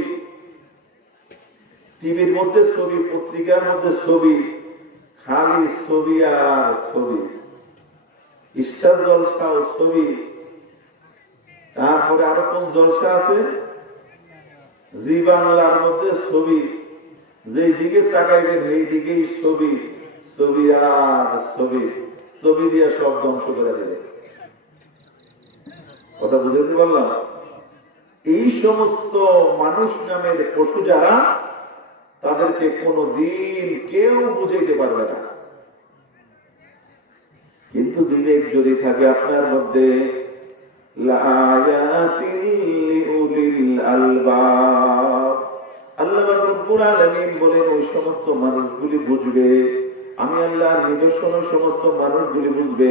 টিভির মধ্যে ছবি, পত্রিকার মধ্যে ছবি, খালি ছবি আর ছবি, স্টার জলসা ও ছবি। তারপরে আরো কোন জলসা আছে? জি বাংলার মধ্যে ছবি, যেই দিকে তাকাইবেন এই দিকেই ছবি, ছবি আর ছবি, ছবি দিয়ে সব ধ্বংস করে দেবে। কথা বুঝতে পারলাম? এই সমস্ত মানুষ নামের পশু যারা, তাদেরকে কোনদিন কেউ বুঝাইতে পারবে না। কিন্তু বিবেক যদি থাকে আপনার মধ্যে, আল্লাহ রাব্বুল আলামিন বলেন ওই সমস্ত মানুষগুলি বুঝবে, আমি আল্লাহর নিদর্শন সমস্ত মানুষগুলি বুঝবে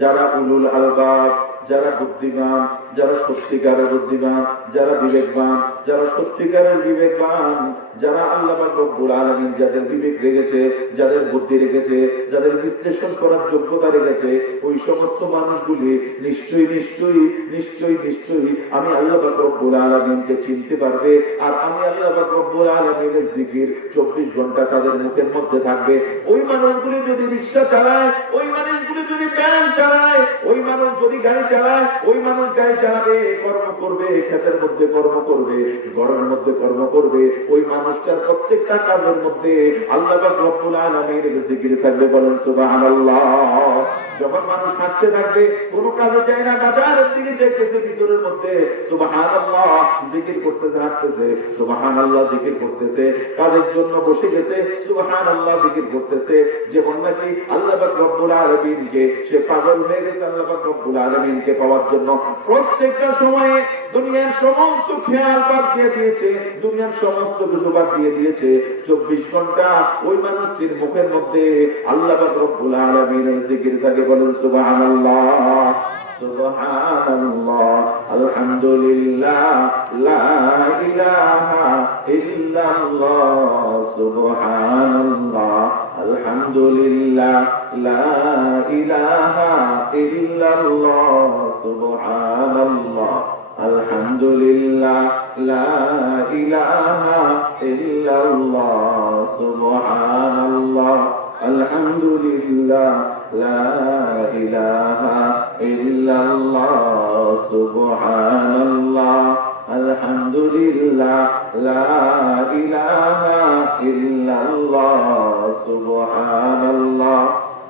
যারা উলুল আলবাব, যারা বুদ্ধিমান, যারা সত্যিকারের বুদ্ধিমান, যারা বিবেকবান, যারা সত্যিকারের বিবেকবান, যারা আল্লাহ পাক রব্বুল আলামিন যাদের বিবেক রেখেছে, যাদের বুদ্ধি রেখেছে, যাদের বিশ্লেষণ করার যোগ্যতা রেখেছে, ওই সমস্ত মানুষগুলি নিশ্চয়ই নিশ্চয়ই নিশ্চয়ই নিশ্চয়ই আমি আল্লাহ পাক রব্বুল আলামিনকে চিনতে পারবে। আর আমি আল্লাহ পাক রব্বুল আলামিনের জিকির 24 ঘন্টা তাদের মুখের মধ্যে থাকবে। ওই মানুষগুলি যদি রিকশা চালায়, ওই মানুষগুলি যদি ভ্যান চালায়, ওই মানুষ যদি গাড়ি চালায়, ওই মানুষ গাড়ি চালাবে, কর্ম করবে, ক্ষেতের মধ্যে কর্ম করবে, ঘরের মধ্যে কর্ম করবে, ওই মানুষটার প্রত্যেকটা কাজের মধ্যে আল্লাহ পাক রব্বুল আলামিনের জিকির থাকবে। বলেন সুবহানাল্লাহ। যখন মানুষ হাঁটতে থাকবে, কোনো কাজে যায় না, বাজারের দিকে যাইতেছে, ভিতরের মধ্যে সুবহানাল্লাহ জিকির করতেছে, হাঁটতেছে সুবহানাল্লাহ জিকির করতেছে, কাজের জন্য বসে গেছে সুবহানাল্লাহ জিকির করতেছে। যেমন নাকি আল্লাহ পাক রব্বুল আলামিনকে সে পাগল হয়ে গেছে আল্লাহ পাক রব্বুল আলামিনকে পাওয়ার জন্য। প্রত্যেকটা সময়ে দুনিয়ার সমস্ত খেয়াল বাদ দিয়ে দিয়েছে, দুনিয়ার সমস্ত কিছু বাদ দিয়ে দিয়েছে। 24 ঘন্টা ওই মানুষটির মুখের মধ্যে আল্লাহ পাক রব্বুল আলামিনের জিকির থাকে। বলেন সুবহানাল্লাহ সুবহানাল্লাহ আলহামদুলিল্লাহ লা ইলাহা ইল্লাল্লাহ সুবহানাল্লাহ আলহামদুলিল্লাহ লা ইলাহা ইল্লাল্লাহ সুবহানাল্লাহ আলহামদুলিল্লাহ লা ইলাহা ইল্লাল্লাহ সুবহানাল্লাহ আলহামদুলিল্লাহ লা ইলাহা ইল্লাল্লাহ সুবহানাল্লাহ আলহামদুলিল্লাহ লা ইলাহা ইল্লাল্লাহ সুবহানাল্লাহ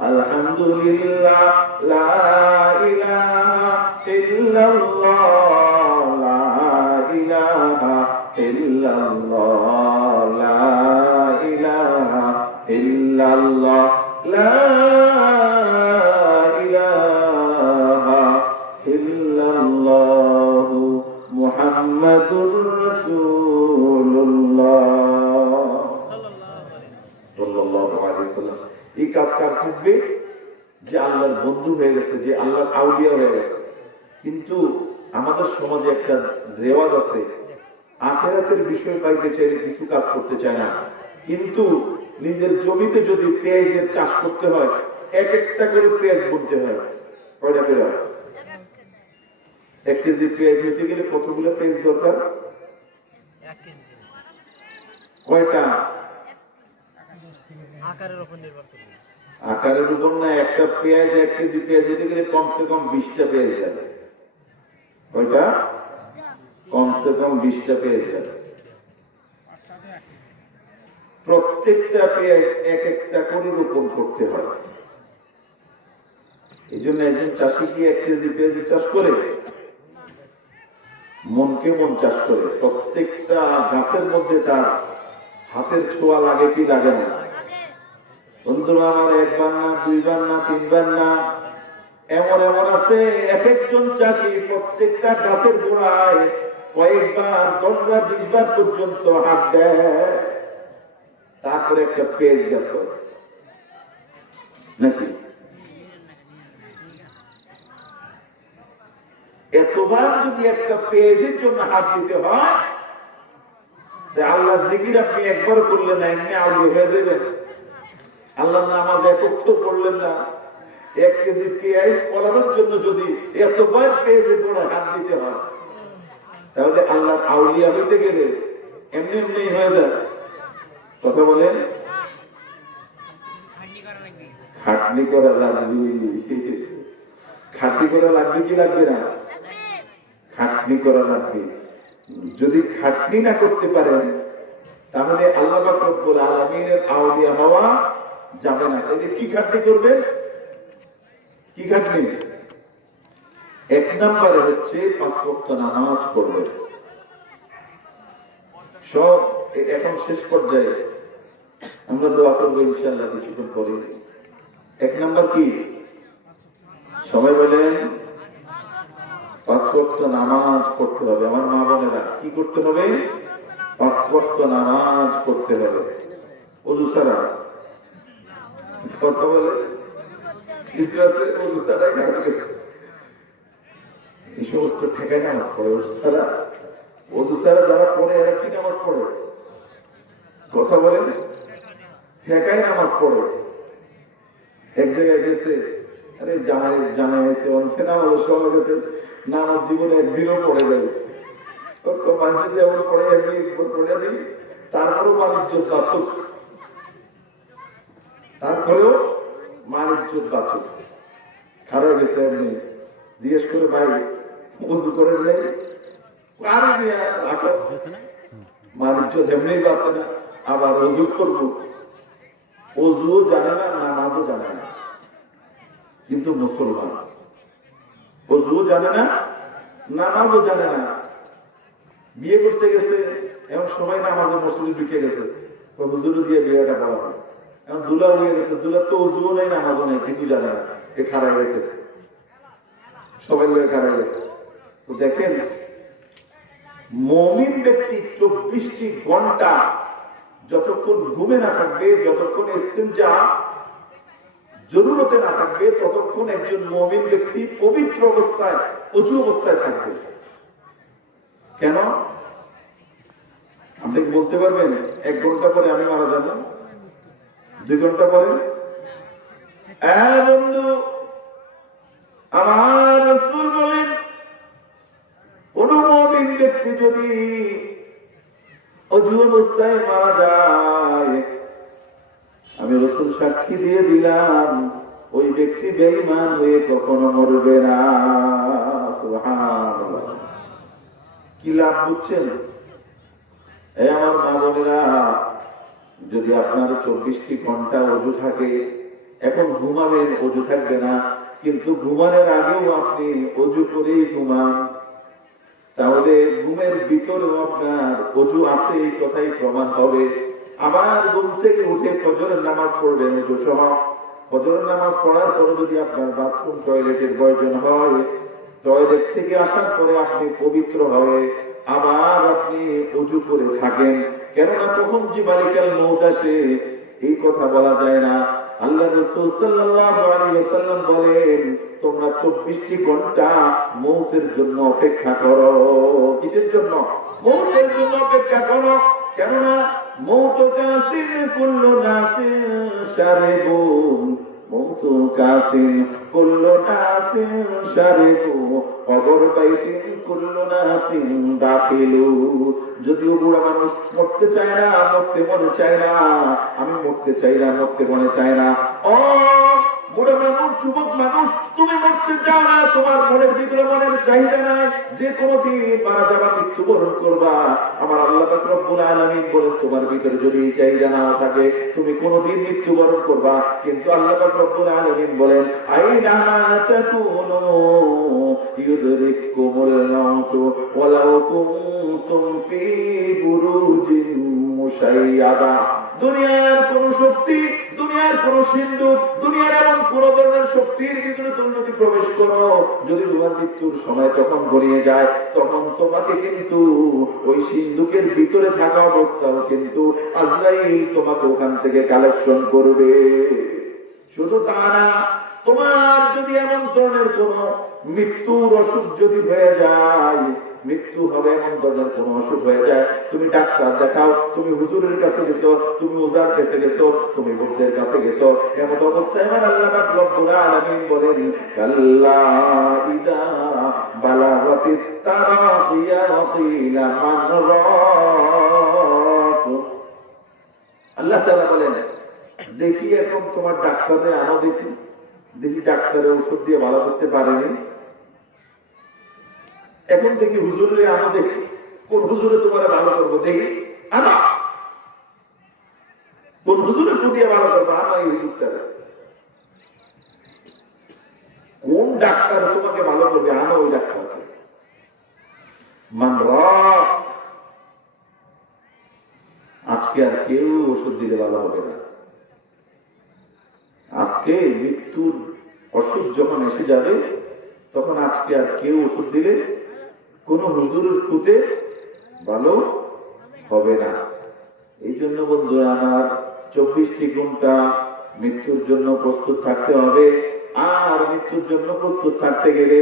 আলহামদুলিল্লাহ লা ইলাহা ইল্লাল্লাহ লা ইলাহা ইল্লাল্লাহ লা ইলাহা ইল্লাল্লাহ লা ইলাহা ইল্লাল্লাহ মুহাম্মাদুর রাসূলুল্লাহ সাল্লাল্লাহু আলাইহি ওয়াসাল্লাম। এই কাজ কার থাকবে? যে আল্লাহর বন্ধু হয়ে গেছে, যে আল্লাহর আউলিয়া হয়ে গেছে। কিন্তু আমাদের সমাজে একটা রেওয়াজ আছে, আখিরাতের বিষয় পাইতে চাইলে কিছু কাজ করতে চায় না। কিন্তু নিজের জমিতে যদি পেঁয়াজের চাষ করতে হয়, এক একটা করে পেঁয়াজ বুনতে হয়। কয়টা করে? 1 কেজি পেঁয়াজ হইতে গেলে কতগুলো পেঁয়াজ দরকার? কয়টা? আকারের উপর নির্ভর করে। আকারের উপর না, একটা পেঁয়াজ 1 কেজি পেঁয়াজ হইতে গেলে কমসে কম 20টা পেঁয়াজ যাবে। কয়টা? কমসে কম 20টা পেঁয়াজ যাবে। প্রত্যেকটা পেঁয়াজ এক একটা করে রোপণ করতে হয়। এই জন্য একজন চাষি কি 1 কেজি পেঁয়াজ চাষ করে? মনকে মন চাষ করে। প্রত্যেকটা গাছের মধ্যে তার হাতের ছোঁয়া লাগে কি লাগে না? বন্ধুরা আমার, 1 বার না, 2 বার না, 3 বার না, এমন এমন আছে এক একজন চাষি প্রত্যেকটা গাছের গোড়ায় কয়েকবার, 10 বার, 20 বার পর্যন্ত হাত দেয়, তারপরে একটা পেঁয়াজ গাছ করে নাকি? এতবার যদি একটা পেঁয়াজের জন্য হাত দিতে হয়, আল্লাহ জিকির আপনি একবার করলেন না, এমনি আউলিয়া হয়ে যাবেন। আল্লাহ নামাজ একত্র করলেন না, 1 কেজি পেঁয়াজ ফলানোর জন্য যদি এতবার পেঁয়াজের গোড়ায় হাত দিতে হয়, তাহলে আল্লাহর আউলিয়া হইতে গেলে এমনি এমনি হয়ে যায়। কথা বলেন? খাটনি করা লাগবে। খাটনি করা লাগবে কি লাগবে না? খাটনি করা লাগবে। যদি খাটনি না করতে পারেন, তাহলে আল্লাহ পাক রব্বুল আলামিনের আউলিয়া হওয়া যাবে না। তাহলে কি খাটনি করবেন? কি খাটনি? 1 নম্বরে হচ্ছে 5 ওয়াক্ত নামাজ পড়বেন। সব এখন শেষ পর্যায়ে আমরা দোয়া করবো ইনশাআল্লাহ কিছুক্ষণ পরে। 1 নম্বর কি? সবাই বলেন 5 ওয়াক্ত নামাজ পড়তে হবে। আমার মা বোনেরা, কি করতে হবে? 5 ওয়াক্ত নামাজ পড়তে হবে। ওযু ছাড়া কথা বলে কিছু আছে, ওযু ছাড়া এই সমস্ত ঠেকায় নামাজ পড়ে অজু ছাড়া যারা পড়ে এরা কি নামাজ পড়ে? কথা বলেন, ঠেকায় নামাজ পড়ে। এক জায়গায় গেছে, আরে জামাই এসে অন্তে নামাজ সবাই গেছে, নামাজ জীবনে একদিনও পড়ে যাবে। মানুষ যেমন পড়ে এমনি পড়ে দিই, তারপরেও বাণিজ্য বাচক, তারপরেও বাণিজ্য বাচক খারাপ গেছে। এমনি জিজ্ঞেস করে ভাই উজু করে নেই, বাণিজ্য যেমনি বাঁচে না, আবার অজু করবো। অজুও জানে না, নামাজও জানে না, কিন্তু মুসলমান। অজুও জানে না, নামাজও জানে না। বিয়ে করতে গেছে, এমন সময় নামাজের মসজিদে ঢুকে গেছে, হুজুর দিয়ে বিয়েটা করা হয়। এখন দুলা হয়ে গেছে, দুলার তো অজুও নেই, নামাজও নেই, কিছু জানে না, এ খারাপ গেছে, সবাই লোক খারাপ গেছে। তো দেখেন, মুমিন ব্যক্তি 24টি ঘন্টা যতক্ষণ ঘুমে না থাকবে, যতক্ষণ ইস্তিনজা জরুরতে না থাকবে, ততক্ষণ একজন মুমিন ব্যক্তি পবিত্র অবস্থায়, উঁচু অবস্থায় থাকবে। কেন? আপনি বলতে পারবেন 1 ঘন্টা পরে আমি মারা যাব, 2 ঘন্টা পরে? বন্ধু, আমার রাসূল বলেন, কোন মুমিন ব্যক্তি যদি অজু অবস্থায় মারা যায়, আমি রাসূল সাক্ষী দিয়ে দিলাম, ওই ব্যক্তি বেঈমান হয়ে কখনো মরবে না। সুবহানাল্লাহ। কি লাভ বুঝছেন? আমার মা বোনেরা, যদি আপনার 24টি ঘন্টা অজু থাকে, এখন ঘুমাবেন, অজু থাকবে না, কিন্তু ঘুমানোর আগেও আপনি অজু করেই ঘুমান, তাহলে ঘুমের ভিতরেও আপনার অজু আছে, এই কথাই প্রমাণ হবে। আবার ঘুম থেকে উঠে ফজরের নামাজ পড়বেন অজু সহ। ফজরের নামাজ পড়ার পরে যদি আপনার বাথরুম টয়লেটের প্রয়োজন হয়, টয়লেট থেকে আসার পরে আপনি পবিত্র হয়ে আবার আপনি অজু করে থাকেন। কেননা কখন যে মালিকাল মউত আসে এই কথা বলা যায় না। আল্লাহ রাসূল সাল্লাল্লাহু আলাইহি ওয়াসাল্লাম বলেন, তোমরা 24টি ঘন্টা মউতের জন্য অপেক্ষা করো। কিসের জন্য? মউতের জন্য অপেক্ষা করো। কেননা মউত কাসির কুল্লু নাসিন শারিবুন, মউত কাসির কুল্লু নাসিন শারিবু, কবর বাইতিন কুল্লু নাসিন দাখিলু। যদিও বুড়া মানুষ মরতে চায় না, মরতে মনে চায় না, আমি মরতে চাই না, মরতে মনে চায় না। ও বুড়া মানুষ, যুবক মানুষ, তুমি মরতে চাও না, তোমার মনের ভিতরে মনের চাহিদা নাই যে কোনদিন মারা যাবা, মৃত্যুবরণ করবা। আমার আল্লাহ পাক রব্বুল আলামিন বলেন, তোমার ভিতরে যদি এই চাহিদা না থাকে, তুমি কোনদিন মৃত্যুবরণ করবা। কিন্তু আল্লাহ পাক রব্বুল আলামিন বলেন, আইনা তাকুনু ইউদরিকুমুল মাউত ওয়ালাউ কুনতুম ফি বুরুজিন মুশাইয়াদা। দুনিয়ার কোন শক্তি, দুনিয়ার কোন সিন্ধু, দুনিয়ার এমন কোন ধরনের শক্তির ভিতরে তুমি যদি প্রবেশ করো, যদি তোমার মৃত্যুর সময় তখন গড়িয়ে যায়, তখন তোমাকে কিন্তু ওই সিন্ধুকের ভিতরে থাকা অবস্থাও কিন্তু আজরাইল তোমাকে ওখান থেকে কালেকশন করবে। শুধু তা না, তোমার যদি এমন ধরনের কোন মৃত্যুর অসুখ যদি হয়ে যায়, মৃত্যু হবে এমন ধরনের কোন অসুখ হয়ে যায়, তুমি ডাক্তার দেখাও, তুমি হুজুরের কাছে গেছো, তুমি ওজার কাছে গেছো, তুমি বৈদ্যের কাছে গেছো, এমন অবস্থায় আমার আল্লাহ পাক রব্বুল আলামিন বলেন, কাল্লা ইদা বালাগাতিত তারাকিয়া ওয়াকিলা মান রাক। আল্লাহ তাআলা বলেন, দেখি এখন তোমার ডাক্তারে আনো, দেখি দেখি ডাক্তারে ঔষধ দিয়ে ভালো করতে পারেনি, এখন দেখি হুজুরে আনো, দেখি কোন হুজুরে তোমার ভালো করবো, দেখি আনো, কোন হুজুরে ফুদিয়ে ভালো করবো, আনো এই হুজুরটারে, কোন ডাক্তার তোমাকে ভালো করবে, আনো ওই ডাক্তারকে। মান রাক। আজকে আর কেউ ওষুধ দিলে ভালো হবে না। আজকে মৃত্যুর অসুখ যখন এসে যাবে, তখন আজকে আর কেউ ওষুধ দিলে কোন হুজুরের ফুতে ভালো হবে না। এই জন্য বন্ধুরা আমার, 24টি ঘন্টা মৃত্যুর জন্য প্রস্তুত থাকতে হবে। আর মৃত্যুর জন্য প্রস্তুত থাকতে গেলে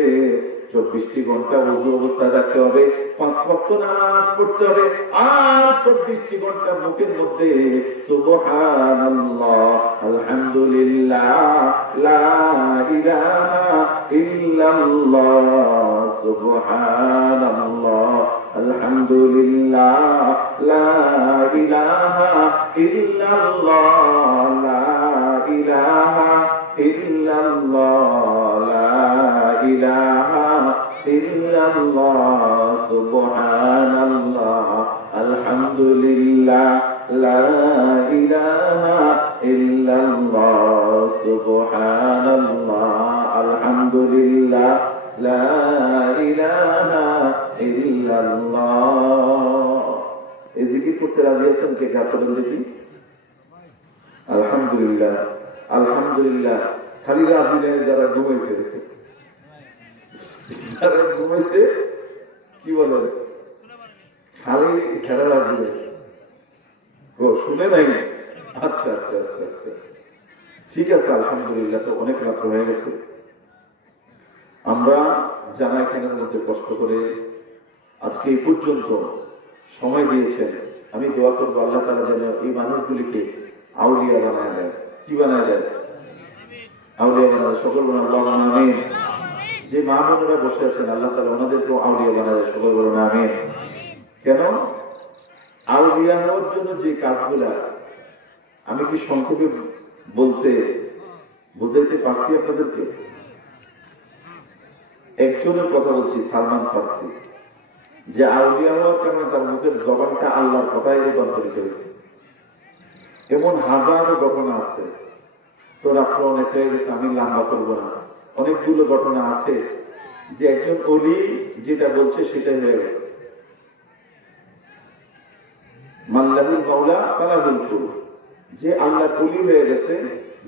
24টি ঘন্টা ওযু অবস্থায় থাকতে হবে, 5 ওয়াক্ত নামাজ পড়তে হবে, আর 24টি ঘন্টা মুখের মধ্যে সুবহানাল্লাহ, আলহামদুলিল্লাহ, লা ইলাহা ইল্লাল্লাহ, সুবহানাল্লাহ, আলহামদুলিল্লাহ, লা ইলাহা ইল্লাল্লাহ, লা ইলাহা ইল্লাল্লাহ, লা ইলাহা ইল্লাল্লাহ, সুবহানাল্লাহ, আলহামদুলিল্লাহ, লা ইলাহা ইল্লাল্লাহ, সুবহানাল্লাহ, আলহামদুলিল্লাহ, লা ইলাহা ইল্লাল্লাহ। এই জিকির করতে রাজি আছেন কে? আপনাদের দেখি। আলহামদুলিল্লাহ, আলহামদুলিল্লাহ। খালি রাজি নেই যারা ঘুমাইছে, যারা ঘুমাইছে কি বলেন, খালি খেলা রাজি নেই। ও শুনে নাই? আচ্ছা আচ্ছা আচ্ছা আচ্ছা, ঠিক আছে, আলহামদুলিল্লাহ। তো অনেক রাত হয়ে গেছে, আমরা জানা এখানের মধ্যে কষ্ট করে আজকে এই পর্যন্ত সময় দিয়েছেন। আমি দোয়া করবো আল্লাহ তাআলা যেন এই মানুষগুলিকে আউলিয়া বানায় দেয়। কি বানায় দেয়? আউলিয়া বানায়। সকল বলুন আল্লাহুম্মা আমিন। যে মা বোনেরা বসে আছেন আল্লাহ তাআলা ওনাদেরকেও আউলিয়া বানায় দেয়। সকল বলুন আমিন। কেন? আউলিয়া হওয়ার জন্য যে কাজগুলা, আমি কি সংক্ষেপে বলতে বুঝাইতে পারছি আপনাদেরকে? একজনের কথা বলছি, সালমান ফার্সি, যে আউলিয়া হওয়ার কারণে তার মুখের জবানটা আল্লাহর কথায় রূপান্তরিত হয়েছে। এমন হাজারো ঘটনা আছে, তো রাত্র অনেক হয়ে গেছে, আমি লম্বা করবো না। অনেকগুলো ঘটনা আছে যে একজন অলি যেটা বলছে সেটাই হয়ে গেছে। মাল্লাহুল মাওলা ফালাহুল কুল, যে আল্লাহ অলি হয়ে গেছে,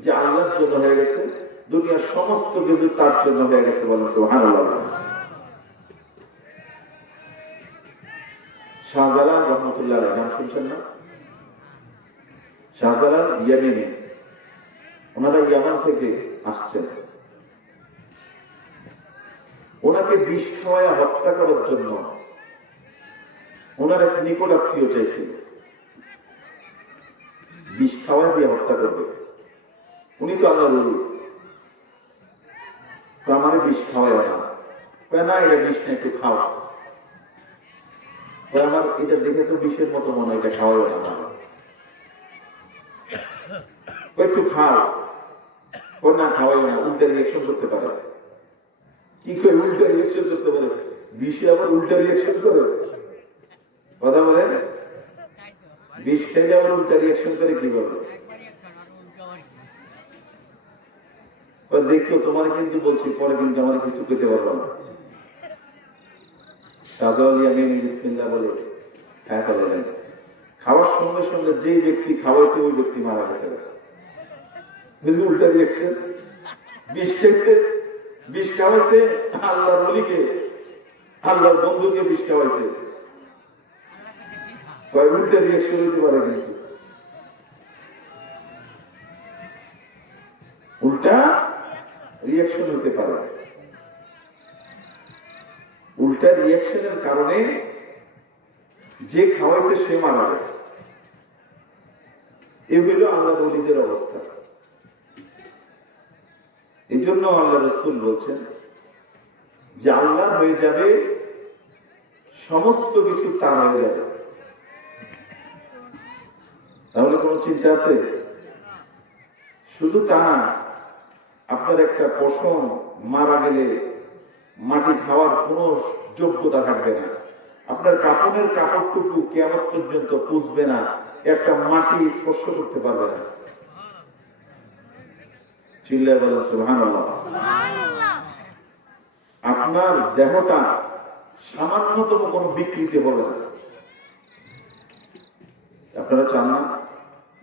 যে আল্লাহর জন্য হয়ে গেছে, দুনিয়ার সমস্ত কিছু তার জন্য হয়ে গেছে। বলেন সুবহানাল্লাহ। শাহজালাল রহমতুল্লাহ আলাইহি, নাম শুনছেন না? শাহজালাল ইয়ামানি, ওনারা ইয়ামান থেকে আসছেন। ওনাকে বিষ খাওয়ায় হত্যা করার জন্য ওনার এক নিকট আত্মীয় চাইছিল, বিষ খাওয়া দিয়ে হত্যা করবে। উনি তো আল্লাহর ওলি, তো আমার বিষ খাওয়ায় না, না এটা বিষ না, একটু খাও। আমার এটা দেখে তো বিষের মতো মনে হয়, এটা খাওয়াই না, একটু খাও। ও না খাওয়াই না, উল্টা রিয়েকশন করতে পারে। কি করে উল্টা রিয়েকশন করতে পারে? বিষে আবার উল্টা রিয়েকশন করে, কথা বলেন? বিষ খেলে আবার উল্টা রিয়েকশন করে কিভাবে? দেখো তোমার কিন্তু বলছি, পরে কিন্তু আমার কিছু পেতে পারবো না। শাহজালাল ইয়ামানি বিসমিল্লাহ বলে খায় ফেলেন। খাওয়ার সঙ্গে সঙ্গে যেই ব্যক্তি খাওয়াইছে ওই ব্যক্তি মারা গেছে। উল্টা রিয়েকশন। বিষ খেয়েছে, বিষ খাওয়াইছে আল্লাহর ওলিকে, আল্লাহর বন্ধুকে বিষ খাওয়াইছে। উল্টা রিয়েকশন হইতে পারে, কিন্তু উল্টা রিয়েকশন হতে পারে। উল্টা রিয়েকশনের কারণে যে খাওয়াইছে সে মারা গেছে। এ হইল আল্লাহর ওলিদের অবস্থা। এই জন্য আল্লাহ রাসূল বলছেন যে আল্লাহ হয়ে যাবে, সমস্ত কিছু তার হয়ে যাবে। তাহলে কোনো চিন্তা আছে? শুধু তা না, আপনার একটা পশম মারা গেলে মাটি খাওয়ার কোনো যোগ্যতা থাকবে না। আপনার কাপড়ের কাপড়টুকু কিয়ামত পর্যন্ত পুষবে না, একটা মাটি স্পর্শ করতে পারবে না। চিল্লায় বলেন সুবহানাল্লাহ। আপনার দেহটা সামান্যতম কোনো বিকৃতি হবে না। আপনারা চান না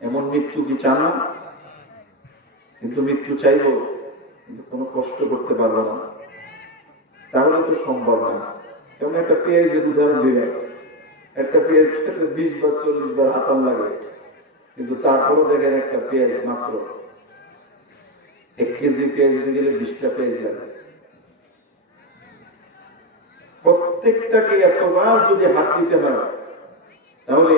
এমন মৃত্যু? কি চান না? কিন্তু মৃত্যু চাইব, কিন্তু কোনো কষ্ট করতে পারবো না, তাহলে তো সম্ভব না। যেমন একটা পেঁয়াজের উদাহরণ দিলেন, একটা পেঁয়াজ খেতে 20 বার 40 বার হাতাম লাগে, কিন্তু তারপরও দেখেন একটা পেঁয়াজ মাত্র 1 কেজি পেঁয়াজ দিতে গেলে 20টা পেঁয়াজ লাগে। প্রত্যেকটাকে এতবার যদি হাত দিতে হয়, তাহলে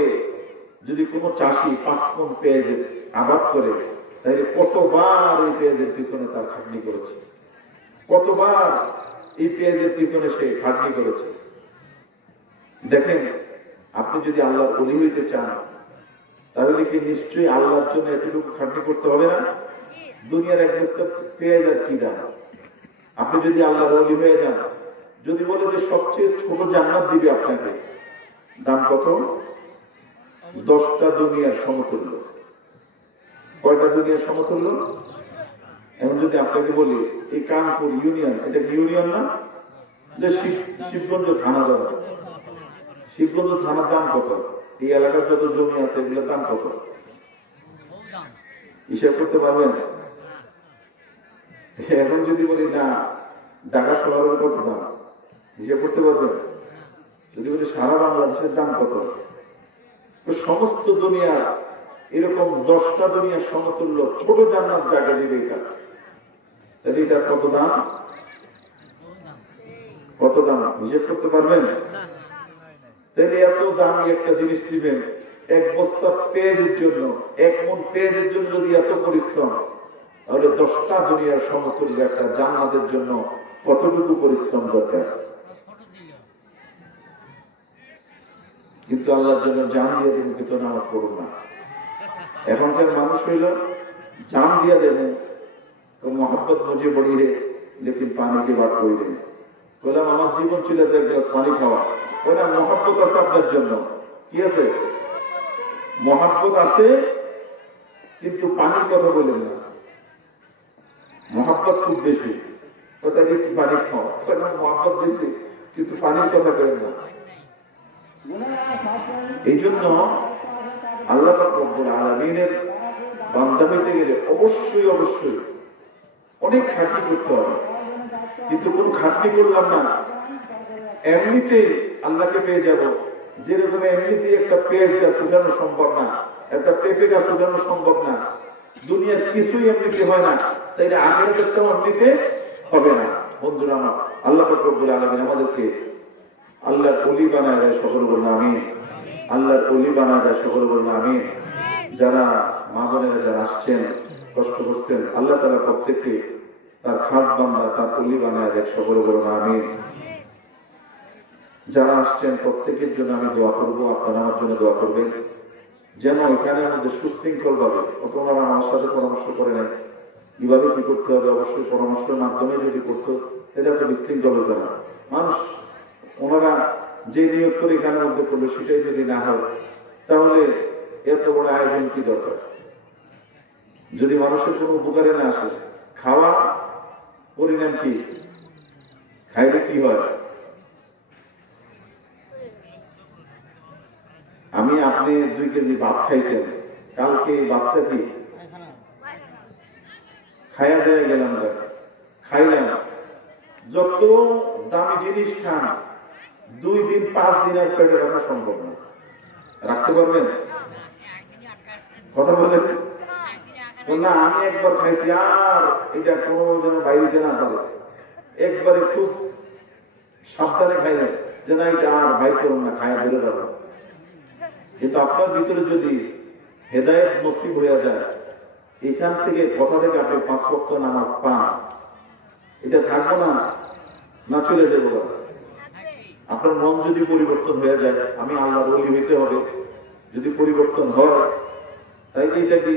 যদি কোনো চাষি 5 মণ পেঁয়াজের আবাদ করে, তাহলে কতবার এই পেঁয়াজের পিছনে তার খাটনি করেছে, কতবার এই পেঁয়াজের পিছনে সে খাটনি করেছে। দেখেন, আপনি যদি আল্লাহর ওলি হইতে চান, তাহলে কি নিশ্চয়ই আল্লাহর জন্য এতটুকু খাটনি করতে হবে না? দুনিয়ার এক বস্তা পেঁয়াজ আর কি দাম? আপনি যদি আল্লাহর ওলি হয়ে যান, যদি বলে যে সবচেয়ে ছোট জান্নাত দিবে আপনাকে, দাম কত? 10টা দুনিয়ার সমতুল্য। কয়টা দুনিয়ার সমতুল্য? এখন যদি আপনাকে বলি এই কানপুর ইউনিয়ন, এটা কি ইউনিয়ন না? যে শিবগঞ্জ থানা ধরা, শিবগঞ্জ থানার দাম কত? এই এলাকার যত জমি আছে এগুলোর দাম কত? হিসাব করতে পারবেন? এখন যদি বলি না ঢাকা শহরের কত দাম, হিসাব করতে পারবেন? যদি বলি সারা বাংলাদেশের দাম কত? সমস্ত দুনিয়া এরকম 10টা দুনিয়ার সমতুল্য ছোট জান্নাত জায়গা দিবে এটা, তাহলে এটার কত দাম? কত দাম হিসাব করতে পারবেন? তাহলে এত দামি একটা জিনিস দিবেন, এক বস্তা পেঁয়াজের জন্য, 1 মণ পেঁয়াজের জন্য যদি এত পরিশ্রম, তাহলে 10টা দুনিয়ার সমতুল্য একটা জান্নাতের জন্য কতটুকু পরিশ্রম দরকার? কিন্তু আল্লাহর জন্য জান দিয়ে দেবেন, কিন্তু নামাজ পড়ুন না। এখনকার মানুষ হইল জান দিয়া দেবেন তো মোহাম্মত মুঝে বড়ি রে, লেকিন পানি কে বাদ করি রে। বললাম আমার জীবন ছিল যে এক গ্লাস পানি খাওয়া। ওটা মোহাম্মত আছে আপনার জন্য, কি আছে? মোহাম্মত আছে, কিন্তু পানির কথা বলেন না। মোহাম্মত খুব বেশি, ওটা যে পানি খাওয়া, মোহাম্মত বেশি কিন্তু পানির কথা বলেন না। এই জন্য আল্লাহ পাক রব্বুল আলামিনের বান্দা হইতে গেলে অবশ্যই অবশ্যই অনেক খাটনি করতে হবে। কিন্তু কোন খাটনি করলাম না, এমনিতে আল্লাহকে পেয়ে যাব। যেরকম এমনিতে একটা পেঁয়াজ গাছ উঠানো সম্ভব না, একটা পেঁপে গাছ উঠানো সম্ভব না, দুনিয়ার কিছুই এমনিতে হয় না, তাইলে আখিরাতেরটাও এমনিতে হবে না। বন্ধুরা আমার, আল্লাহ পাক রব্বুল আলামিন আমাদেরকে আল্লাহর ওলি বানায় দেয়, সকল বলুন আমিন। আল্লাহর ওলি বানায় দেয়, সকল বলুন আমিন। যারা মা বোনেরা যারা আসছেন, কষ্ট করছেন, আল্লাহ তাআলা প্রত্যেককে তার খাস বান্দা, তার ওলি বানায় দেয়, সকল বলুন আমিন। যারা আসছেন প্রত্যেকের জন্য আমি দোয়া করবো, আপনারা আমার জন্য দোয়া করবেন, যেন এখানে আমাদের সুশৃঙ্খল ভাবে, ওনারা আমার সাথে পরামর্শ করে নেন কিভাবে কি করতে হবে। অবশ্যই পরামর্শের মাধ্যমে যদি করতো তাহলে এত বিশৃঙ্খল হতো না। মানুষ ওনারা যে নিয়োগ করে এখানের মধ্যে করলো সেটাই যদি না হয়, তাহলে এত বড় আয়োজন কি দরকার? যদি মানুষের কোনো উপকারে না আসে, খাওয়া পরিণাম কি? খাইলে কি হয়? আমি আপনি 2 কেজি ভাত খাইছেন, কালকে ভাতটা কি খাইয়া দেয়া গেলাম, খাইলাম। যত দামি জিনিস খান, 2 দিন 5 দিন আর পেটে রাখা সম্ভব না। রাখতে পারবেন? কথা বলেন না। আমি একবার খাইছি, আর এটা কোনো যেন বাইরে না পারে, একবারে খুব সাবধানে খাইলেন যে না এটা আর বাইর করুন না, খায়া ধরে রাখো। কিন্তু আপনার ভিতরে যদি হেদায়েত নসিব হয়ে যায়, এখান থেকে কথা থেকে আপনি 5 ওয়াক্ত নামাজ পান, এটা থাকবো না, না চলে যাবো। আপনার মন যদি পরিবর্তন হয়ে যায়, আমি আল্লাহর ওলি হইতে হবে, যদি পরিবর্তন হয়, তাই এটা কি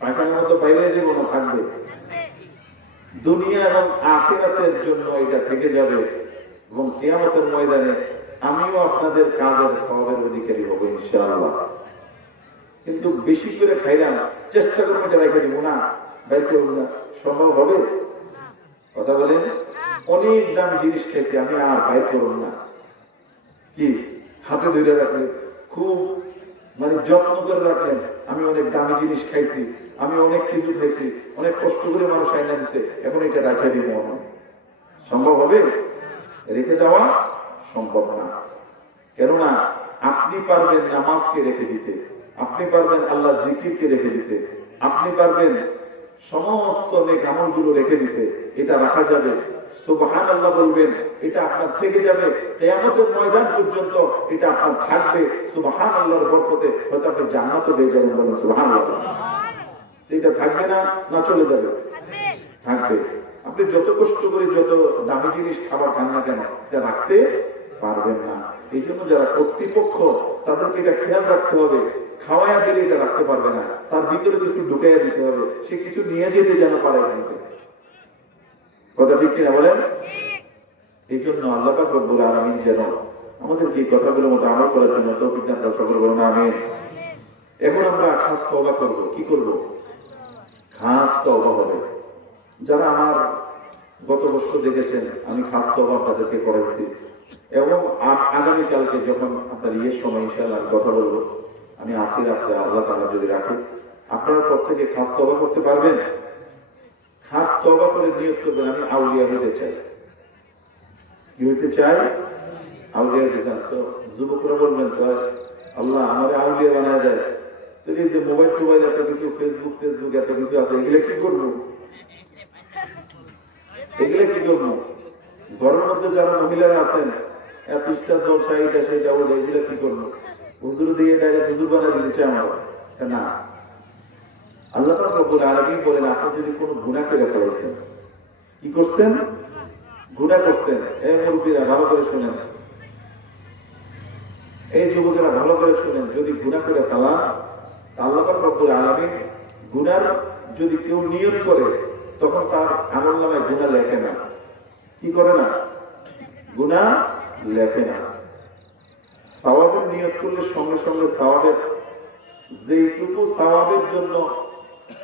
পায়খানার মতো বাইরে যাবো না, থাকবে? দুনিয়া এবং আখিরাতের জন্য এটা থেকে যাবে, এবং কিয়ামতের ময়দানে আমিও আপনাদের কাজের সওয়াবের অধিকারী হব ইনশাআল্লাহ। কিন্তু বেশি করে খাইলাম, চেষ্টা করবো এটা রেখে দিব না, বাইর করবো না, সম্ভব হবে? কথা বলেন। অনেক দাম জিনিস খাইছি, আমি আর বাইর করবো না, কি হাতে ধরে রাখলেন, খুব মানে যত্ন করে রাখলেন, আমি অনেক দামি জিনিস খাইছি, আমি অনেক কিছু খাইছি, অনেক কষ্ট করে মানুষ আইনা দিচ্ছে, এখন এটা রাখে দিব, সম্ভব হবে? রেখে দেওয়া সম্ভব না। কেননা আপনি পারবেন নামাজকে রেখে দিতে, আপনি পারবেন আল্লাহ জিকিরকে রেখে দিতে, আপনি পারবেন সমস্ত নেক আমলগুলো রেখে দিতে, এটা রাখা যাবে। সুবহানাল্লাহ বলবেন, এটা আপনার থেকে যাবে কিয়ামতের ময়দান পর্যন্ত, এটা আপনার থাকবে। সুবহানাল্লাহর বরকতে হয়তো আপনি জান্নাতও পেয়ে যাবেন। বলেন সুবহানাল্লাহ। এটা থাকবে না, না চলে যাবে? থাকবে। আপনি যত কষ্ট করে যত দামি জিনিস খাবার খান না কেন, এটা রাখতে পারবেন না। এই জন্য যারা কর্তৃপক্ষ, তাদেরকে এটা খেয়াল রাখতে হবে। খাওয়াইয়া দিলে এটা রাখতে পারবে না, তার ভিতরে কিছু ঢুকাইয়া দিতে হবে, সে কিছু নিয়ে যেতে যেন পারে এখান থেকে। কথা ঠিক কিনা বলেন? এই জন্য আল্লাহ পাক রব্বুল আলামিন যেন আমাদেরকে এই কথাগুলোর মতো আমল করার জন্য তৌফিক দান করেন। সকলে বলুন আমিন। এখন আমরা খাস তওবা করব। কি করব? খাস তওবা হবে। যারা আমার গত বছর দেখেছেন, আমি খাস তওবা আপনাদেরকে করেছি, এবং আগামীকালকে যখন আপনার সময় ইনশাআল্লাহ কথা বলবো, আমি আছি রাত্রে, আল্লাহ তাআলা যদি রাখে, আপনারা পর থেকে খাস তওবা করতে পারবেন। খাস তওবা করে নিয়ত করবেন, আমি আউলিয়া হতে চাই। কি হতে চাই? আউলিয়া হতে চান। তো যুবকরা বলবেন, তো আল্লাহ আমার আউলিয়া বানায় দেয়, তো এই যে মোবাইল টোবাইল এত কিছু, ফেসবুক টেসবুক এত কিছু আছে, এগুলো কি করবো? এগুলো কি করবো? ঘরের মধ্যে যারা মহিলারা আছেন, পৃষ্ঠা জলসা এটা সেটা বলে, এগুলো কি করবো? হুজুর দিয়ে ডাইরেক্ট হুজুর বানায় দিয়েছে আমার না। আল্লাহ পাক রব্বুল আলামিন বলেন, আপনি যদি কোনো গুনাহ করে ফেলেছেন, কি করছেন? গুনাহ করছেন। এই মুরব্বীরা ভালো করে শুনেন, এই যুবকেরা ভালো করে শুনেন, যদি গুনাহ করে ফেলা, আল্লাহ পাক রব্বুল আলামিন গুনার যদি কেউ নিয়ত করে, তখন তার আমলনামায় গুনাহ লেখে না। কি করে না? গুনাহ লেখে না। সওয়াবের নিয়ত করলে সঙ্গে সঙ্গে সওয়াবের যেইটুকু সওয়াবের জন্য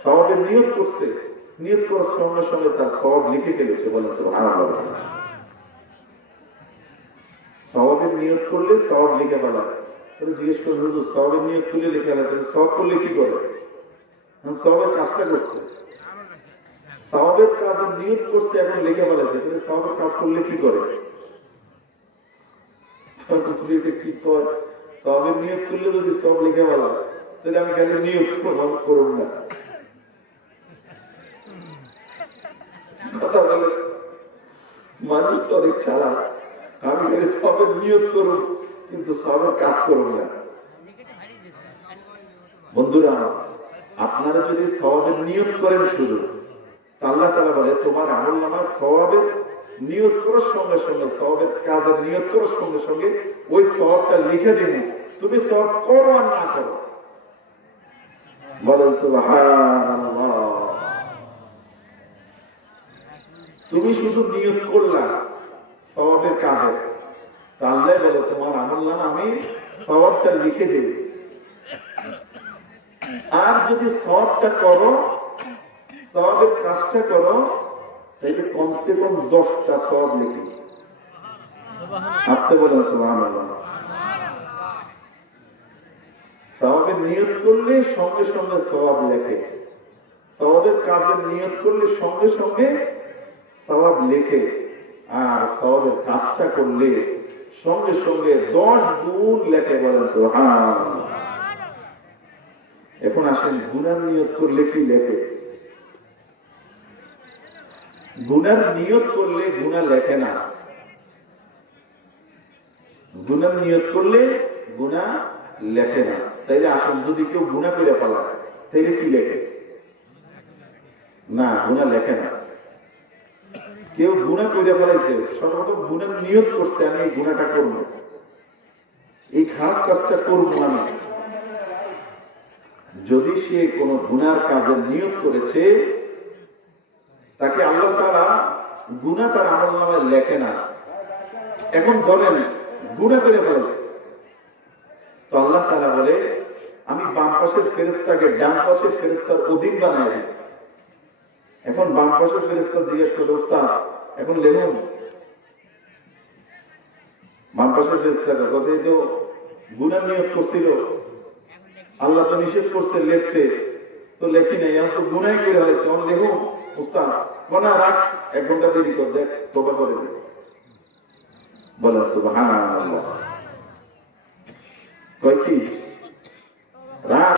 সওয়াবের নিয়ত করছে, নিয়ত করার সঙ্গে সঙ্গে তার সওয়াব লিখে ফেলেছে। বলেন সুবহানাল্লাহ। সওয়াবের নিয়ত করলে সওয়াব লিখে ফেলা। তাহলে জিজ্ঞেস করুন, হুজুর সওয়াবের নিয়ত করলে লিখে ফেলা, তাহলে সওয়াব করলে কি করে? সওয়াবের কাজটা করছে, সওয়াবের কাজের নিয়ত করছে, এখন লিখে ফেলেছে, তাহলে সওয়াবের কাজ করলে কি করে? কি করে? সওয়াবের নিয়ত করলে যদি সওয়াব লিখে ফেলা, তাহলে আমি খালি নিয়ত করুন না। কথা বলে মানুষ তো অনেক চালাক। আমি খালি সওয়াবের নিয়ত করুন, কিন্তু সওয়াবের কাজ করুন না। বন্ধুরা, আপনারা যদি সওয়াবের নিয়ত করেন শুধু, আল্লাহ তাআলা বলে, তোমার আমলনামা সওয়াবের নিয়ত করার সঙ্গে সঙ্গে, সওয়াবের কাজের নিয়ত করার সঙ্গে সঙ্গে ওই সওয়াবটা লিখে দিন। তুমি সওয়াব করো আর না করো। বলেন সুবহানাল্লাহ। তুমি শুধু নিয়ত করলা সওয়াবের কাজে, তাহলে বলে তোমার আমলনামা আমি সওয়াবটা লিখে দেই। আর যদি সওয়াবটা করো, সওয়াবের কাজটা করো, তাহলে কমসে কম 10টা সওয়াব লিখি। আসতে বলেন সুবহানাল্লাহ। সওয়াবের নিয়ত করলে সঙ্গে সঙ্গে সওয়াব লেখে, সওয়াবের কাজের নিয়ত করলে সঙ্গে সঙ্গে সওয়াব লেখে, আর সওয়াবের কাজটা করলে সঙ্গে সঙ্গে 10 গুণ লেখে। বলেন সুবহানাল্লাহ। এখন আসেন, গুনার নিয়ত করলে কি লেখে? গুনার নিয়ত করলে গুনাহ লেখে না। গুনার নিয়ত করলে গুনাহ লেখে না। তাইলে আসুন, যদি কেউ গুনাহ করে ফেলা, তাইলে কি লেখে? না, গুনাহ লেখে না। কেউ গুনাহ করে ফেলাইছে, সর্বপ্রথম গুনার নিয়ত করছে, আমি এই গুনাহটা করবো, এই খারাপ কাজটা করবো আমি। যদি সে কোন গুনার কাজের নিয়ত করেছে, তাকে আল্লাহ তাআলা গুনাহ তার আমলনামায় লেখে না। এখন ধরেন গুনাহ করে ফেলেছে, তো আল্লাহ তাআলা বলে, আমি বাম পাশের ফেরেশতাকে ডান পাশের ফেরেশতার অধীন বানায় দিয়েছি। এখন বাম পাশের ফেরেশতা জিজ্ঞেস করে, ওস্তাদ এখন লেখুন। বাম পাশের ফেরেশতাকে কথা, এই তো গুনাহ নিয়ত করছিল, আল্লাহ তো নিষেধ করছে লিখতে, তো লেখি নাই, এখন তো গুনাহ করে হয়েছে, এখন লেখুন। উস্তাদ কোনা রাখ, 1 ঘন্টা দেরি কর, দেখ তওবা করে দে। বলেন সুবহানাল্লাহ। কয় কি রাখ।